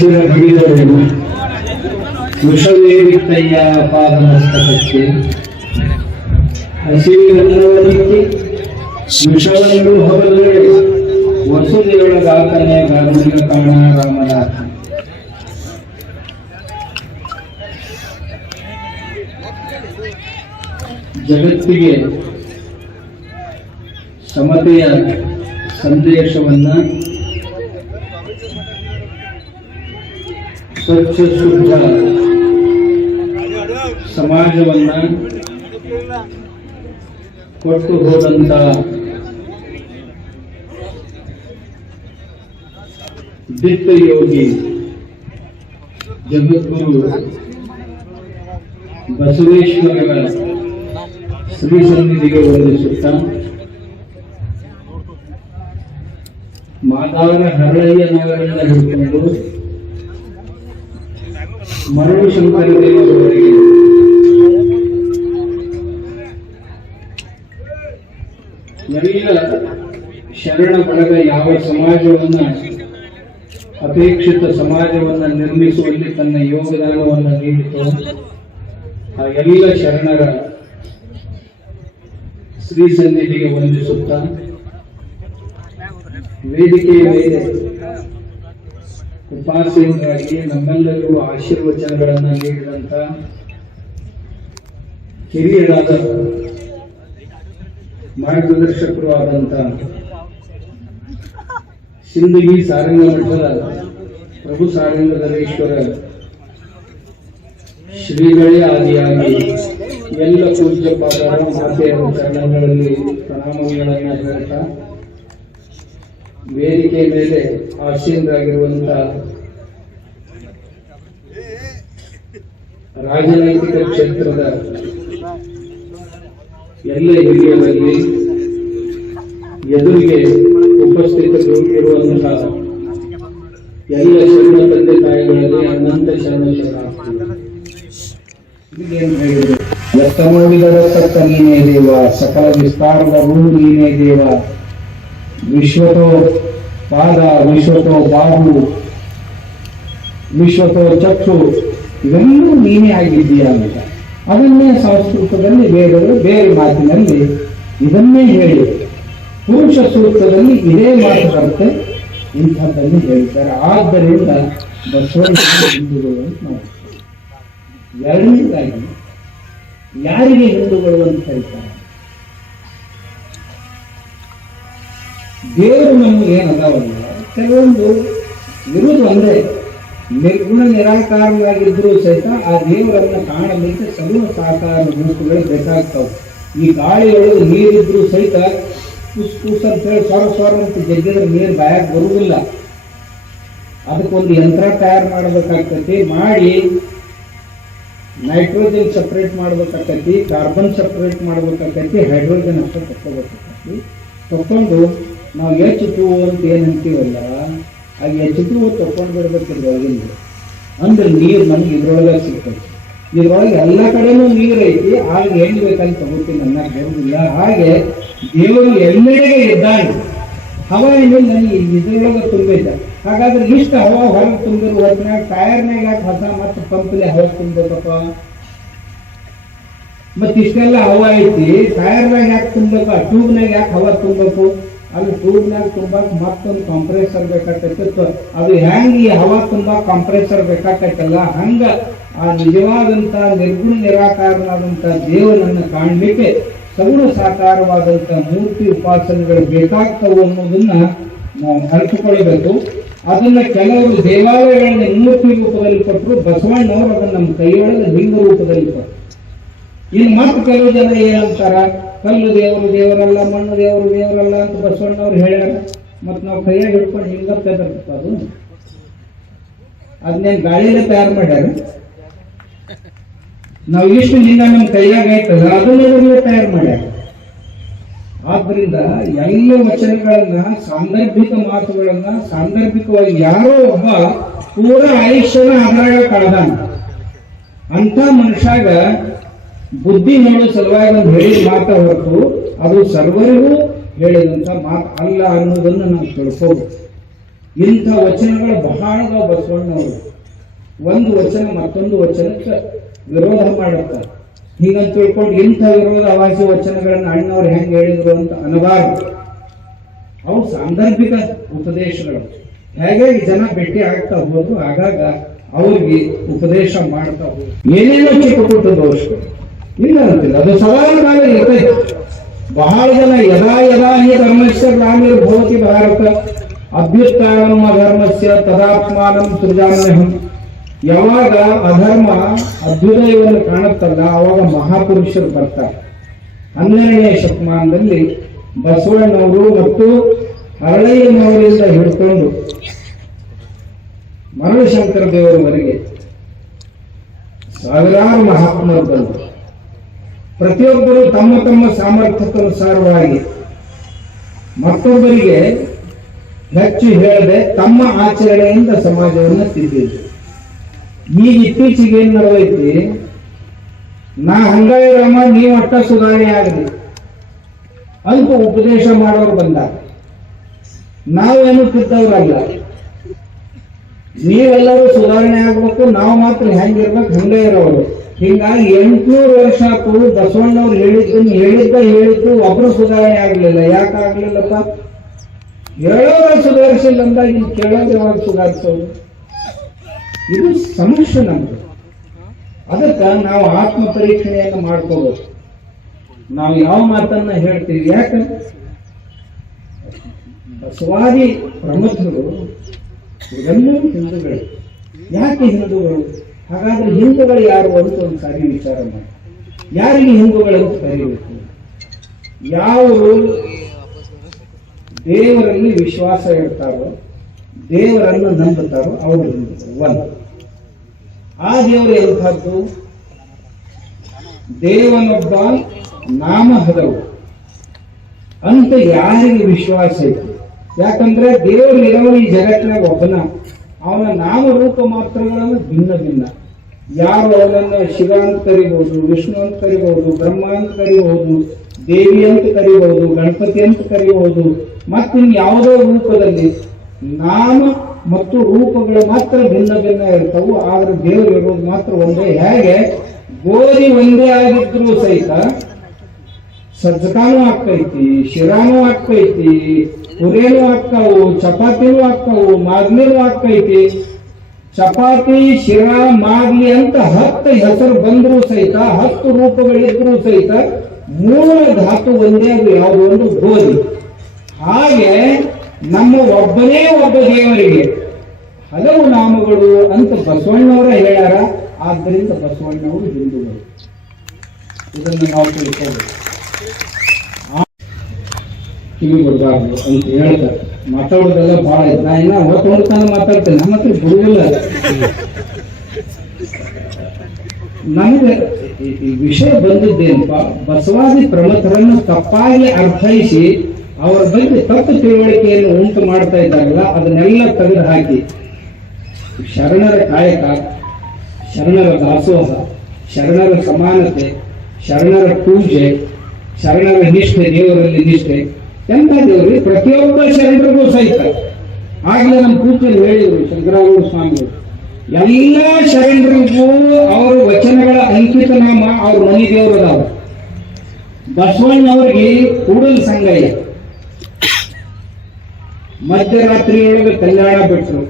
ಶಿರ ಹಿಡಿದವನು ವಿಷವೇರಿತ್ತಯ್ಯ ಪಾದಮಸ್ತಕಕ್ಕೆ ಹಸಿವಿನವನಿಗೆ ವಿಷವನ್ನು ಹೊರಗಡೆ ವಸುದೇವಳಗಾತನೇ ಗಾರುಡಿಯ ಕಾಣ ರಾಮನಾಥ. ಜಗತ್ತಿಗೆ ಸಮತೆಯ ಸಂದೇಶವನ್ನ, ಸ್ವಚ್ಛ ಶುದ್ಧ ಸಮಾಜವನ್ನ ಕೊಟ್ಟು ಹೋದಂತ ದಿಟ್ಟ ಯೋಗಿ ಜಗದ್ಗುರು ಬಸವೇಶ್ವರರ ಶ್ರೀ ಸನ್ನಿಧಿಗೆ ವಂದಿಸುತ್ತಾ ಮಾದಾರ ಹರಳಯ್ಯ ನಗರದಿಂದ ಹಿಡ್ಕೊಂಡು ಮರಳು ಶಂಕರ ದೇವರವರೆಗೆ ಎಲ್ಲ ಶರಣ ಬಳಗ ಯಾವ ಸಮಾಜವನ್ನ, ಅಪೇಕ್ಷಿತ ಸಮಾಜವನ್ನ ನಿರ್ಮಿಸುವಲ್ಲಿ ತನ್ನ ಯೋಗದಾನವನ್ನು ನೀಡಿತು, ಆ ಎಲ್ಲ ಶರಣರ ಶ್ರೀ ಸನ್ನಿಧಿಗೆ ವಂದಿಸುತ್ತಾ ವೇದಿಕೆಯ ಮೇಲೆ ಉಪಾಸನೆಯಾಗಿ ನಮ್ಮೆಲ್ಲರಿಗೂ ಆಶೀರ್ವಚನಗಳನ್ನು ನೀಡಿದಂತ ಹಿರಿಯರಾದ ಮಾರ್ಗದರ್ಶಕರು ಆದಂತ ಸಿಂದಗಿ ಸಾರಂಗ ಮಠದ ಪ್ರಭು ಸಾರಂಗಧರೇಶ್ವರ ಶ್ರೀಗಳೇ ಆದಿಯಾಗಿ ಎಲ್ಲ ಪೂಜ್ಯಪಾದರ ಮಾತೆಯರ ಚರಣಗಳಲ್ಲಿ ಪ್ರಣಾಮಗಳನ್ನು ಹೇಳ್ತಾ, ವೇದಿಕೆ ಮೇಲೆ ಆಸೀನರಾಗಿರುವಂತ ರಾಜನೈತಿಕ ಕ್ಷೇತ್ರದ ಎಲ್ಲ ಹಿರಿಯರಲ್ಲಿ ಎದುರಿಗೆ ಉಪಸ್ಥಿತರಿರುವಂತಹ ಎಲ್ಲ ಶರಣ ತಂದೆ ತಾಯಿಗಳಲ್ಲಿ ಅನಂತ ಶರಣ ಎತ್ತ ನೋಡಿದರ ತಕ್ಕ ನೀನೇ ದೇವ, ಸಕಲ ವಿಸ್ತಾರದ ರೂಢ ನೀನೇ ದೇವ, ವಿಶ್ವತೋ ಪಾದ, ವಿಶ್ವತೋ ಬಾಹು, ವಿಶ್ವತೋ ಚಕ್ಷು, ಇವೆಲ್ಲೂ ನೀನೇ ಆಗಿದ್ದೀಯ ಅಂತ ಅದನ್ನೇ ಸಂಸ್ಕೃತದಲ್ಲಿ ಬೇರೆ ಮಾತಿನಲ್ಲಿ ಇದನ್ನೇ ಹೇಳಿ, ಪುರುಷ ಸೂಕ್ತದಲ್ಲಿ ಇದೇ ಮಾತು ಬರುತ್ತೆ, ಇಂಥದ್ದನ್ನು ಹೇಳ್ತಾರೆ. ಆದ್ದರಿಂದ ಬಸವಣ್ಣ ಹಿಂದೂಗಳು ಅಂತ ನಾವು ಎರಡನೇದಾಗಿ ಯಾರಿಗೆ ಹಿಂದೂಗಳು ಅಂತ ಹೇಳ್ತಾರೆ? ದೇವರು ನಮ್ಗೆ ಏನದಾವಲ್ಲ, ಕೆಲವೊಂದು ಇರುವುದು ಅಂದ್ರೆ ನಿರ್ಗುಣ ನಿರಾಕಾರವಾಗಿದ್ರೂ ಸಹಿತ ಆ ದೇವರನ್ನ ಕಾಣಲಿಕ್ಕೆ ಸಗುಣ ಸಾಕಾರ ರೂಪಗಳು ಬೇಕಾಗ್ತಾವೆ. ಈ ಗಾಳಿಯೊಳಗೆ ನೀರಿದ್ರೂ ಸಹಿತ ಕುಸ್ ಕುಸ್ ಅಂತ ಹೇಳಿ ಸ್ವರ ಅಂತ ಜಗ್ಗಿದ್ರೆ ನೀರು ಬಾಯಾಗ ಬರುವುದಿಲ್ಲ. ಅದಕ್ಕೊಂದು ಯಂತ್ರ ತಯಾರು ಮಾಡಬೇಕಾಗ್ತೈತಿ, ಮಾಡಿ ನೈಟ್ರೋಜನ್ ಸಪ್ರೇಟ್ ಮಾಡ್ಬೇಕಾಗ್ತೈತಿ, ಕಾರ್ಬನ್ ಸಪ್ರೇಟ್ ಮಾಡ್ಬೇಕಾಗ್ತೈತಿ, ಹೈಡ್ರೋಜನ್ ಅಷ್ಟೇ ತಕ್ಕೋಬೇಕಾಗ್ತೈತಿ. ತಕೊಂಡು ನಾವು H2O ಅಂತ ಏನು ಅಂತೀವಲ್ಲ, ಆ H2O ತಕೊಂಡು ಬಿಡ್ಬೇಕಿದ್ರೆ ಒಳಗಿಂದ ಅಂದ್ರೆ ನೀರು ನಮ್ಗೆ ಇದ್ರೊಳಗೆ ಸಿಗ್ತೈತಿ. ಇದ್ರೊಳಗೆ ಎಲ್ಲ ಕಡೆನೂ ನೀರು ಐತಿ, ಆಗ ಏನ್ ಬೇಕಂತ ತಗೋತೀನಿ ಅನ್ನಕ್ಕೆ ಬರುವುದಿಲ್ಲ. ಹಾಗೆ ದೇವರು ಎಲ್ಲೆಡೆಗೆ ಇದ್ದಾನೆ, ಹವಾ ಏನಿಲ್ಲ ನನಗೆ ಇದ್ರೊಳಗೆ ತುಂಬಿದ್ದ. ಹಾಗಾದ್ರೆ ಇಷ್ಟು ಹವಾ ಹೊರಗೆ ತುಂಬಿರುವ ಹೊತ್ತಿನಾಗ ಟೈರ್ನಾಗ ಯಾಕೆ ಹೊಸ ಮತ್ತೆ ಪಂಪಲ್ಲಿ ಹವಾ ತುಂಬಬೇಕಪ್ಪ? ಮತ್ತೆ ಇಷ್ಟೆಲ್ಲ ಹವಾ ಐತಿ, ಟೈರ್ನಾಗ ಯಾಕೆ ತುಂಬಬೇಕ? ಟ್ಯೂಬ್ನಾಗ ಯಾಕೆ ಹವಾ ತುಂಬಬೇಕು? ಅಲ್ಲಿ ಟ್ಯೂಬ್ನಾಗ ತುಂಬಾಕ್ ಮತ್ತೊಂದು ಕಂಪ್ರೆಸರ್ ಬೇಕಾಗ್ತೈತೆ. ಅದು ಹೆಂಗ್ ಈ ಹವಾ ತುಂಬಾ ಕಂಪ್ರೆಸರ್ ಬೇಕಾಗ್ತೈತಲ್ಲ, ಹಂಗ ಆ ನಿಜವಾದಂತ ನಿರ್ಗುಣ ನಿರಾಕಾರನಾದಂತ ದೇವರನ್ನ ಕಾಣಲಿಕ್ಕೆ ಸಗುಣ ಸಾಕಾರವಾದಂತ ಮೂರ್ತಿ ಉಪಾಸನೆಗಳು ಬೇಕಾಗ್ತವೆ ಅನ್ನೋದನ್ನ ನಾವು ಅರಿತುಕೊಳ್ಬೇಕು. ಅದನ್ನ ಕೆಲವರು ದೇವಾಲಯಗಳನ್ನ ಮೂರ್ತಿ ರೂಪದಲ್ಲಿ ಕೊಟ್ಟರು, ಬಸವಣ್ಣವರು ಅದನ್ನ ನಮ್ಮ ಕೈಯೊಳಗೆ ಲಿಂಗ ರೂಪದಲ್ಲಿ ಕೊಟ್ಟರು. ಇನ್ನು ಮತ್ತೆ ಕೆಲವು ಜನ ಏನಂತಾರ, ಕಲ್ಲು ದೇವರು ದೇವರಲ್ಲ, ಮಣ್ಣು ದೇವರು ದೇವರಲ್ಲ ಅಂತ ಬಸವಣ್ಣವ್ರು ಹೇಳ್ಯಾರ. ಮತ್ ನಾವು ಕೈಯಾಗ ಹಿಡ್ಕೊಂಡು ಹಿಂಗಪ್ಪ ಅದು ಅದನ್ನೇನು ಗಾಳಿಯಲ್ಲೇ ತಯಾರು ಮಾಡ್ಯಾರ? ನಾವು ಇಷ್ಟು ಲಿಂಗ ನಮ್ಮ ಕೈಯಾಗ ಐತಲ್ಲ ಅದನ್ನೇ ತಯಾರು ಮಾಡ್ಯಾರ. ಆದ್ರಿಂದ ಎಲ್ಲ ವಚನಗಳನ್ನ, ಸಾಂದರ್ಭಿಕ ಮಾತುಗಳನ್ನ ಸಾಂದರ್ಭಿಕವಾಗಿ ಯಾರೋ ಒಬ್ಬ ಪೂರ ಆಯುಷ್ಯನ ಅದ್ರಾಗ ಕಳೆದಾನ ಅಂತ ಮನುಷ್ಯಾಗ ಬುದ್ಧಿ ನೋಡೋ ಸಲುವಾಗಿ ಒಂದು ಹೇಳಿದ ಮಾತ ಹೊರತು ಅದು ಸರ್ವರಿಗೂ ಹೇಳಿದಂತ ಮಾತು ಅಲ್ಲ ಅನ್ನೋದನ್ನು ನಾವು ತಿಳ್ಕೋಬೇಕು. ಇಂಥ ವಚನಗಳು ಬಹಳ ಬಸವಣ್ಣವರು ಒಂದು ವಚನ ಮತ್ತೊಂದು ವಚನಕ್ಕೆ ವಿರೋಧ ಮಾಡುತ್ತಾರೆ. ಹೀಗಂತ ತಿಳ್ಕೊಂಡು ಇಂಥ ವಿರೋಧವಾಸಿ ವಚನಗಳನ್ನ ಅಣ್ಣವ್ರು ಹೆಂಗೆ ಹೇಳಿದ್ರು ಅಂತ ಅನ್ನಬಾರದು. ಅವು ಸಾಂದರ್ಭಿಕ ಉಪದೇಶಗಳು. ಹೇಗೆ ಜನ ಭೇಟಿ ಆಗ್ತಾ ಹೋದ್ರು ಆಗಾಗ ಅವ್ರಿಗೆ ಉಪದೇಶ ಮಾಡ್ತಾ ಹೋದ್ರು. ಏನೇನೋ ಚಿಕ್ಕ ಪುಟ್ಟ ದೋಷಗಳು ಇಲ್ಲ ಅಂತಿಲ್ಲ, ಅದು ಸವಾಲು ಕಾಲ ಇರ್ತೈತೆ. ಬಹಳ ಜನ ಯದಾ ಯದಾ ಹಿ ಧರ್ಮಸ್ಯ ಗ್ಲಾನಿರ್ಭವತಿ ಭಾರತ ಅಭ್ಯುತ್ಥಾನಂ ಅಧರ್ಮಸ್ಯ ತದಾತ್ಮಾನಂ ಸೃಜಾಮ್ಯಹಂ. ಯಾವಾಗ ಅಧರ್ಮ ಅಭ್ಯುದಯವನ್ನು ಕಾಣುತ್ತಲ್ಲ ಆವಾಗ ಮಹಾಪುರುಷರು ಬರ್ತಾರೆ. 12ನೇ ಶತಮಾನದಲ್ಲಿ ಬಸವಣ್ಣವರು ಮತ್ತು ಹರಳಯ್ಯನವರಿಂದ ಹಿಡ್ಕೊಂಡು ಮರಳಶಂಕರ ದೇವರವರೆಗೆ ಸಾವಿರಾರು ಮಹಾತ್ಮರು ಬಂದರು. ಪ್ರತಿಯೊಬ್ಬರು ತಮ್ಮ ತಮ್ಮ ಸಾಮರ್ಥ್ಯಕ್ಕನುಸಾರವಾಗಿ ಮತ್ತೊಬ್ಬರಿಗೆ ಹೆಚ್ಚು ಹೇಳದೆ ತಮ್ಮ ಆಚರಣೆಯಿಂದ ಸಮಾಜವನ್ನು ತಿದ್ದಿದ್ರು. ಈಗ ಇತ್ತೀಚೆಗೆ ಏನ್ ನಡೆದೈತಿ, ನಾ ಹಂಗಾಯಿರಮ್ಮ ನೀವು ಅಟ್ಟ ಸುಧಾರಣೆ ಆಗಲಿ ಅಂತ ಉಪದೇಶ ಮಾಡೋರು ಬಂದಾಗ ನಾವೇನು ತಿದ್ದವ್ರಲ್ಲ. ನೀವೆಲ್ಲರೂ ಸುಧಾರಣೆ ಆಗ್ಬೇಕು, ನಾವು ಮಾತ್ರ ಹೆಂಗಿರ್ಬೇಕು ಹಂಗೆ ಇರೋರು. ಹಿಂಗಾಗಿ 800 ವರ್ಷ ಆಯ್ತು ಬಸವಣ್ಣವ್ರು ಹೇಳಿದ್ದು ಒಬ್ರು ಸುಧಾರಣೆ ಆಗ್ಲಿಲ್ಲ. ಯಾಕಾಗ್ಲಿಲ್ಲಪ್ಪ? ಹೇಳೋರು ಸುಧಾರಿಸಿಲ್ಲ ಅಂದಾಗ ಇಲ್ಲಿ ಕೇಳೋದು ಯಾವಾಗ ಸುಧಾರಿಸೋದು? ಇದು ಸಮಸ್ಯೆ ನಮ್ದು. ಅದಕ್ಕೆ ನಾವು ಆತ್ಮ ಪರೀಕ್ಷಣೆಯನ್ನು ಮಾಡ್ಕೋಬೇಕು. ನಾವು ಯಾವ ಮಾತನ್ನ ಹೇಳ್ತೀವಿ? ಯಾಕಂದ್ರೆ ಬಸವಾದಿ ಪ್ರಮುಖರು ಎಲ್ಲರೂ ಹಿಂದೂಗಳು. ಯಾಕೆ ಹಿಂದೂಗಳು? ಹಾಗಾದ್ರೆ ಹಿಂದೂಗಳು ಯಾರು ಅಂತ ಒಂದು ಸಾರಿ ವಿಚಾರ ಮಾಡಿ. ಯಾರಿಗೆ ಹಿಂದೂಗಳಂತ ಕರೀಬೇಕು? ಯಾರು ದೇವರಲ್ಲಿ ವಿಶ್ವಾಸ ಇರ್ತಾರೋ, ದೇವರನ್ನು ನಂಬುತ್ತಾರೋ ಅವರು ಹಿಂದೂಗಳು. ಒಂದು ಆ ದೇವರು ಎಂಥದ್ದು? ದೇವನೊಬ್ಬ ನಾಮ ಹದವು ಅಂತ ಯಾರಿಗೆ ವಿಶ್ವಾಸ ಐತಿ? ಯಾಕಂದ್ರೆ ದೇವರು ಇರೋರು ಈ ಜಗತ್ತಿನಾಗ ಒಬ್ಬನ, ಅವನ ನಾಮರೂಪ ಮಾತ್ರಗಳನ್ನು ಭಿನ್ನ ಭಿನ್ನ. ಯಾರು ಅವನನ್ನು ಶಿವ ಅಂತ ಕರಿಬಹುದು, ವಿಷ್ಣು ಅಂತ ಕರಿಬಹುದು, ಬ್ರಹ್ಮ ಅಂತ ಕರಿಬಹುದು, ದೇವಿ ಅಂತ ಕರಿಬಹುದು, ಗಣಪತಿ ಅಂತ ಕರಿಬಹುದು, ಮತ್ತಿನ್ ಯಾವುದೋ ರೂಪದಲ್ಲಿ ನಾಮ ಮತ್ತು ರೂಪಗಳು ಮಾತ್ರ ಭಿನ್ನ ಭಿನ್ನ ಇರ್ತವು. ಆದ್ರೆ ದೇವರು ಇರೋದು ಮಾತ್ರ ಒಂದೇ. ಹೇಗೆ ಗೋಧಿ ಒಂದೇ ಆಗಿದ್ರು ಸಹಿತ ಸಜ್ಜಕಾನು ಹಾಕೈತಿ, ಶಿರಾನು ಹಾಕೈತಿ, ಪುರೇನು ಹಾಕ್ತಾವು, ಚಪಾತಿನೂ ಹಾಕ್ತಾವು, ಮಾಗ್ಲಿನೂ ಹಾಕೈತಿ. ಚಪಾತಿ, ಶಿರಾ, ಮಾಗ್ಲಿ ಅಂತ 10 ಹೆಸರು ಬಂದ್ರು ಸಹಿತ, 10 ರೂಪಗಳಿದ್ರು ಸಹಿತ ಮೂಲ ಧಾತು ಒಂದೇ. ಅದು ಯಾವುದು? ಒಂದು ಗೋಧಿ. ಹಾಗೆ ನಮ್ಮ ಒಬ್ಬನೇ ಒಬ್ಬ ದೇವರಿಗೆ ಹಲವು ನಾಮಗಳು ಅಂತ ಬಸವಣ್ಣವರ ಹೇಳ್ಯಾರ. ಆದ್ದರಿಂದ ಬಸವಣ್ಣವರು ಹಿಂದೂಗಳು. ಇದನ್ನು ನಾವು ತಿಳ್ಕೋಬೇಕು. ಕಿವಿ ಕೊಡಬಾರ್ದು ಅಂತ ಹೇಳ್ತಾರೆ. ಮಾತಾಡೋದೆಲ್ಲ ಬಹಳ ಇದೆ. ನಾ ಇನ್ನ ಹೊತ್ತೊಂಡ್ತಾನ ಮಾತಾಡ್ತೇನೆ. ನಮ್ಮ ಹತ್ರ ಬಿಡುವುದಿಲ್ಲ. ನಮಗೆ ಈ ವಿಷಯ ಬಂದಿದ್ದೇನಪ್ಪ, ಬಸವಾದಿ ಪ್ರಮುಖರನ್ನು ತಪ್ಪಾಗಿ ಅರ್ಥೈಸಿ ಅವರ ಬಗ್ಗೆ ತಪ್ಪು ತಿಳುವಳಿಕೆಯನ್ನು ಉಂಟು ಮಾಡ್ತಾ ಇದ್ದಾರಲ್ಲ, ಅದನ್ನೆಲ್ಲ ತೆಗೆದು ಹಾಕಿ ಶರಣರ ಕಾಯಕ, ಶರಣರ ದಾಸೋಹ, ಶರಣರ ಸಮಾನತೆ, ಶರಣರ ಪೂಜೆ, ಶರಣರ ನಿಷ್ಠೆ, ದೇವರಲ್ಲಿ ನಿಷ್ಠೆ. ಎಂತ ದೇವರಿಗೆ ಪ್ರತಿಯೊಬ್ಬ ಶರಣರಿಗೂ ಸಹಿತ ಆಗ್ಲೇ ನಮ್ಮ ಪೂಜೆಯಲ್ಲಿ ಹೇಳಿದರು ಶಂಕರಾಚಾರ್ಯ ಸ್ವಾಮಿಗಳು, ಎಲ್ಲ ಶರಣರಿಗೂ ಅವರ ವಚನಗಳ ಅಂಕಿತ ನಾಮ ಅವ್ರ ಮನಿ ದೇವರದಾವ. ಬಸವಣ್ಣವ್ರಿಗೆ ಕೂಡಲ ಸಂಗಯ್ಯ ಮಧ್ಯರಾತ್ರಿಯೊಳಗೆ ಕಲ್ಯಾಣ ಬಿಟ್ಟರು.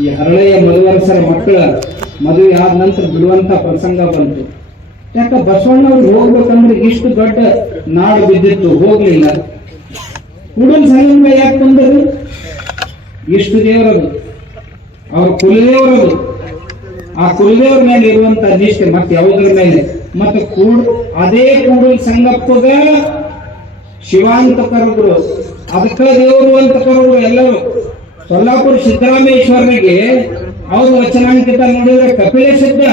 ಈ ಹರಳೆಯ ಮಧುವರಸರ ಮಕ್ಕಳ ಮದುವೆ ಆದ ನಂತರ ಬಿಡುವಂತ ಪ್ರಸಂಗ ಬಂತು. ಯಾಕ ಬಸವಣ್ಣವ್ರಿಗೆ ಹೋಗ್ಬೇಕಂದ್ರೆ ಇಷ್ಟು ದೊಡ್ಡ ನಾಡು ಬಿದ್ದಿತ್ತು, ಹೋಗ್ಲಿಲ್ಲ. ಕೂಡಲ ಸಂಗಮ ಯಾಕೆ ಬಂದರು? ಇಷ್ಟು ದೇವರದು, ಅವ್ರ ಕುಲದೇವರದು. ಆ ಕುಲದೇವರ ಮೇಲೆ ಇರುವಂತ ನಿಷ್ಠೆ ಮತ್ತೆ ಯಾವುದರ ಮೇಲೆ? ಮತ್ತೆ ಅದೇ ಕೂಡಲ ಸಂಗಪ್ಪಗ ಶಿವ ಅಂತ ಕರೆದ್ರು, ಅದಕ್ಕ ದೇವರು ಅಂತ ಕರೆದ್ರು ಎಲ್ಲರೂ. ಸೊಲ್ಲಾಪುರ ಸಿದ್ದರಾಮೇಶ್ವರನಿಗೆ ಅವ್ರ ವಚನಾಂಕಿತ ನೋಡಿದ್ರೆ ಕಪಿಲ ಸಿದ್ಧ,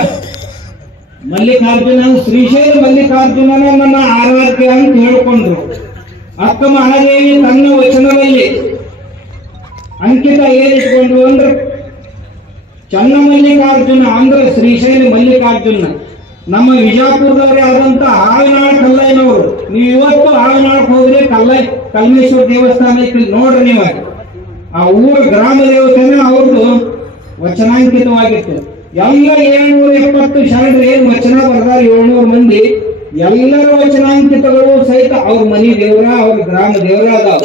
ಮಲ್ಲಿಕಾರ್ಜುನ, ಶ್ರೀಶೈಲ ಮಲ್ಲಿಕಾರ್ಜುನನ ನನ್ನ ಆರಾಧ್ಯ ಅಂತ ಹೇಳ್ಕೊಂಡ್ರು. ಅಕ್ಕ ಮಹಾದೇವಿ ತನ್ನ ವಚನದಲ್ಲಿ ಅಂಕಿತ ಏನಿಟ್ಕೊಂಡ್ರು ಅಂದ್ರೆ ಚನ್ನ ಮಲ್ಲಿಕಾರ್ಜುನ ಅಂದ್ರೆ ಶ್ರೀಶೈಲ ಮಲ್ಲಿಕಾರ್ಜುನ. ನಮ್ಮ ವಿಜಾಪುರದವರೇ ಆದಂತ ಹಾವಿನಾಳ್ ಕಲ್ಲಯ್ಯನವರು. ನೀವು ಇವತ್ತು ಹಾವಿನಾಳಕ್ಕೆ ಹೋಗ್ರಿ, ಕಲ್ಮೇಶ್ವರ ದೇವಸ್ಥಾನ ಐತಿ ನೋಡ್ರಿ. ನೀವು ಆ ಊರ ಗ್ರಾಮ ದೇವತೆನ ಅವ್ರದ್ದು ವಚನಾಂಕಿತವಾಗಿತ್ತು. ಎಲ್ಲ 770 ಶರಣರು ಏನ್ ವಚನ ಬರ್ದಾರ 700 ಮಂದಿ, ಎಲ್ಲರ ವಚನಾಂಕಿತಗಳು ಸಹಿತ ಅವ್ರ ಮನಿ ದೇವರ ಅವ್ರ ಗ್ರಾಮ ದೇವರ ಅದಾವ.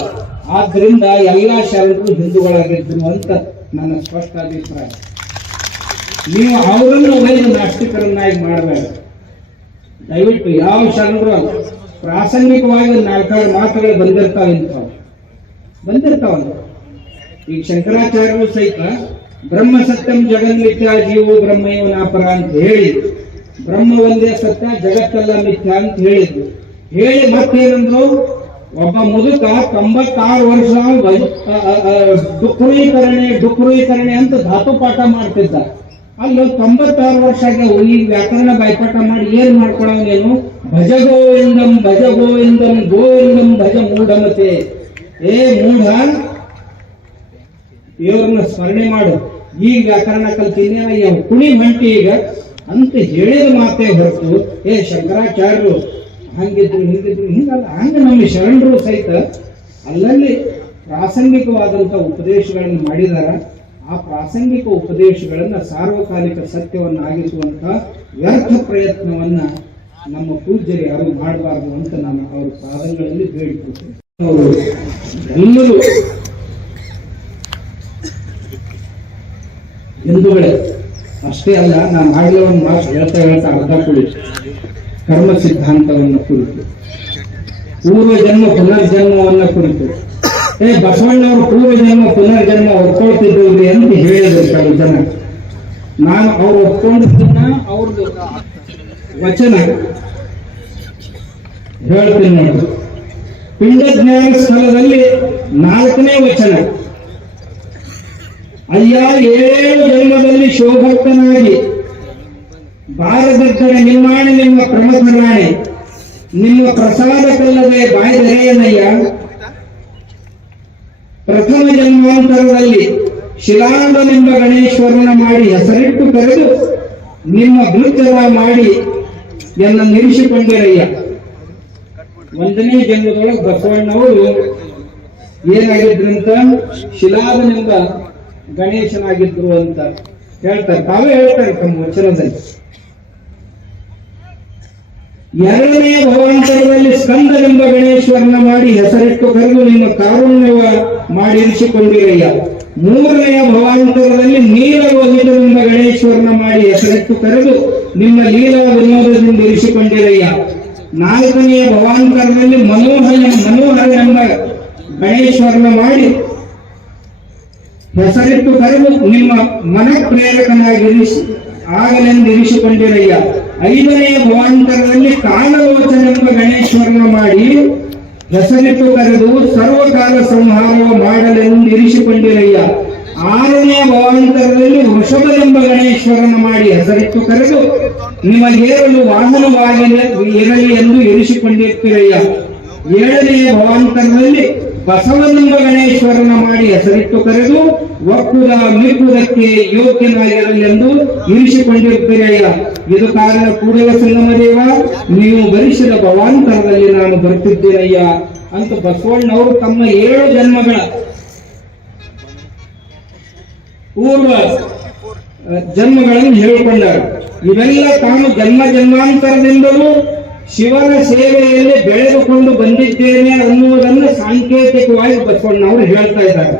ಆದ್ರಿಂದ ಎಲ್ಲಾ ಶರಣರು ಹಿಂದೂಗಳಾಗಿದ್ರು ಅಂತ ನನ್ನ ಸ್ಪಷ್ಟ ಅಭಿಪ್ರಾಯ. ನೀವು ಅವರನ್ನು ಒಯ್ದು ನಾಸ್ತಿಕರನ್ನಾಗಿ ಮಾಡಬೇಡ ದಯವಿಟ್ಟು. ಯಾವ ಶರಣರು ಪ್ರಾಸಂಗಿಕವಾಗಿ 4-6 ಮಾತುಗಳು ಬಂದಿರ್ತಾವಲ್ಲ. ಈಗ ಶಂಕರಾಚಾರ್ಯರು ಸಹಿತ ಬ್ರಹ್ಮ ಸತ್ಯಂ ಜಗನ್ಮಿಥ್ಯಾ ಜೀವೋ ಬ್ರಹ್ಮಯೋ ನಾಪರ ಅಂತ ಹೇಳಿ, ಬ್ರಹ್ಮ ಒಂದೇ ಸತ್ಯ ಜಗತ್ತೆಲ್ಲ ಮಿಥ್ಯ ಅಂತ ಹೇಳಿದ್ರು. ಹೇಳಿ ಮತ್ತೇನಂದ್ರು, ಒಬ್ಬ ಮುದುಕ 96 ವರ್ಷ ಡುಕ್ರೀಕರಣೆ ಅಂತ ಧಾತು ಪಾಠ ಮಾಡ್ತಿದ್ದ. ಅಲ್ಲಿ 96 ವರ್ಷ ಈಗ ವ್ಯಾಕರಣ ಬಾಯ್ಪಾಠ ಮಾಡಿ ಏನ್ ಮಾಡ್ಕೊಳ್ಳೋನೇನು, ಭಜ ಗೋವಿಂದಂ ಭಜ ಗೋವಿಂದಂ ಗೋವಿಂದಂ ಭಜ ಮೂಢಮತೆ. ಏ ಮೂಢ, ದೇವ್ರನ್ನ ಸ್ಮರಣೆ ಮಾಡು, ಈಗ ವ್ಯಾಕರಣ ಕಲ್ತಿನ ಕುಣಿ ಮಂಟಿ ಈಗ ಅಂತ ಹೇಳಿದ ಮಾತೇ ಹೊರತು ಶಂಕರಾಚಾರ್ಯರು ಹಂಗಿದ್ರು ಹಿಂಗಲ್ಲ. ಹಂಗ ನಮ್ಮ ಶರಣರು ಸಹಿತ ಅಲ್ಲಲ್ಲಿ ಪ್ರಾಸಂಗಿಕವಾದಂತ ಉಪದೇಶಗಳನ್ನು ಮಾಡಿದಾರ. ಆ ಪ್ರಾಸಂಗಿಕ ಉಪದೇಶಗಳನ್ನ ಸಾರ್ವಕಾಲಿಕ ಸತ್ಯವನ್ನಾಗಿಸುವಂತ ವ್ಯರ್ಥ ಪ್ರಯತ್ನವನ್ನ ನಮ್ಮ ಪೂಜ್ಯರು ಯಾರು ಮಾಡಬಾರದು ಅಂತ ನಾನು ಅವರ ಪಾದಗಳಲ್ಲಿ ಬೇಡಿಕೊಳ್ತೇನೆ. ಅವರು ಎಲ್ಲರೂ ಹಿಂದೂಗಳೇ ಅಷ್ಟೇ ಅಲ್ಲ, ನಾನು ಆಗಲೇ ಒಂದು ಮಾತು ಹೇಳ್ತಾ ಅರ್ಧ ಕುಳಿತು ಕರ್ಮ ಸಿದ್ಧಾಂತವನ್ನು ಕುರಿತು, ಪೂರ್ವ ಜನ್ಮ ಪುನರ್ಜನ್ಮವನ್ನ ಕುರಿತು. ಬಸವಣ್ಣವರು ಪೂರ್ವ ಜನ್ಮ ಪುನರ್ಜನ್ಮ ಒಪ್ಕೊಳ್ತಿದ್ದೀವಿ ಅಂತ ಹೇಳಿದ್ರು ಕೆಲವು ಜನ. ನಾನು ಅವ್ರು ಒಪ್ಕೊಂಡಿದ್ದನ್ನ ಅವ್ರದ್ದು ವಚನ ಹೇಳ್ತೀನಿ ನೋಡಿ. ಪಿಂಡ ಜ್ಞಾನ ಸ್ಥಳದಲ್ಲಿ 4ನೇ ವಚನ, ಅಯ್ಯ 7 ಜನ್ಮದಲ್ಲಿ ಶೋಭಕ್ತನಾಗಿ ಬಾರದಕ್ಕರೆ ನಿಮ್ಮಾಣೆ ನಿಮ್ಮ ಪ್ರಮಥರಾಣೆ, ನಿಮ್ಮ ಪ್ರಸಾದಕ್ಕಲ್ಲದೆ ಬಾಯ್ದೆರೆಯನಯ್ಯ. ಪ್ರಥಮ ಜನ್ಮಾಂತರದಲ್ಲಿ ಶಿಲಾಂಗನೆಂಬ ಗಣೇಶ್ವರನ ಮಾಡಿ ಹೆಸರಿಟ್ಟು ಕರೆದು ನಿಮ್ಮ ಭೃತ್ಯವ ಮಾಡಿ ಎನ್ನ ನಿರಿಸಿಕೊಂಡಿರಯ್ಯ. 1ನೇ ಜನ್ಮದೊಳಗೆ ಬಸವಣ್ಣವರು ಏನಾಗಿದ್ರಂತ, ಶಿಲಾದನೆಂಬ ಗಣೇಶನಾಗಿದ್ರು ಅಂತ ಹೇಳ್ತಾರೆ. ತಾವೇ ಹೇಳ್ತಾರೆ ತಮ್ಮ ವಚನದಲ್ಲಿ. 2ನೇ ಭವಾಂತರದಲ್ಲಿ ಸ್ಕಂದನೆಂಬ ಗಣೇಶ್ವರನ ಮಾಡಿ ಹೆಸರಿಟ್ಟು ಕರೆದು ನಿಮ್ಮ ಕಾರುಣ್ಯವ ಮಾಡಿ ಇರಿಸಿಕೊಂಡಿರಯ್ಯ. 3ನೇ ಭವಾಂತರದಲ್ಲಿ ನೀಲರೋಹಿತನೆಂಬ ಗಣೇಶ್ವರನ ಮಾಡಿ ಹೆಸರಿಟ್ಟು ಕರೆದು ನಿಮ್ಮ ಲೀಲಾ ವಿನೋದದಿಂದ ಇರಿಸಿಕೊಂಡಿರಯ್ಯ. 4ನೇ ಭವಾಂತರದಲ್ಲಿ ಮನೋಹರನೆಂಬ ಗಣೇಶ್ವರನ ಮಾಡಿ ಹೆಸರಿಟ್ಟು ಕರೆದು ನಿಮ್ಮ ಮನ ಪ್ರೇರಕನಾಗಿ ಆಗಲೆಂದು ಇರಿಸಿಕೊಂಡಿರಯ್ಯ. 5ನೇ ಭವಾಂತರದಲ್ಲಿ ಕಾಲಲೋಚನೆಂಬ ಗಣೇಶ್ವರನ ಮಾಡಿ ಹೆಸರಿಟ್ಟು ಕರೆದು ಸರ್ವಕಾಲ ಸಂಹಾರ ಮಾಡಲೆಂದು ಇರಿಸಿಕೊಂಡಿರಯ್ಯ. 6ನೇ ಭವಾಂತರದಲ್ಲಿ ವೃಷಭನೆಂಬ ಗಣೇಶ್ವರನ ಮಾಡಿ ಹೆಸರಿಟ್ಟು ಕರೆದು ನಿಮಗೇರಲು ವಾಹನವಾಗಿರಲಿ ಎಂದು ಇರಿಸಿಕೊಂಡಿರ್ತೀರಯ್ಯ. 7ನೇ ಭವಾಂತರದಲ್ಲಿ ಬಸವನೆಂಬ ಗಣೇಶ್ವರನ ಮಾಡಿ ಹೆಸರಿಟ್ಟು ಕರೆದು ಒಕ್ಕುದ ಮಿಕ್ಕುದಕ್ಕೆ ಯೋಗ್ಯನಾಗಿರಲಿ ಎಂದು ಇರಿಸಿಕೊಂಡಿರ್ತೀರಯ್ಯ. ಇದು ಕಾರಣ ಕೂಡಲ ಸಂಗಮ ದೇವ, ನೀವು ಭರಿಸಿದ ಭವಾಂತರದಲ್ಲಿ ನಾನು ಬರ್ತಿದ್ದೀನಯ್ಯ ಅಂತ ಬಸವಣ್ಣವರು ತಮ್ಮ 7 ಜನ್ಮಗಳ ಪೂರ್ವ ಜನ್ಮಗಳನ್ನು ಹೇಳಿಕೊಂಡರು. ಇವೆಲ್ಲ ತಾನು ಜನ್ಮಾಂತರದಿಂದಲೂ ಶಿವನ ಸೇವೆಯಲ್ಲಿ ಬೆಳೆದುಕೊಂಡು ಬಂದಿದ್ದೇನೆ ಅನ್ನುವುದನ್ನು ಸಾಂಕೇತಿಕವಾಗಿ ಬಸವಣ್ಣವರು ಹೇಳ್ತಾ ಇದ್ದಾರೆ.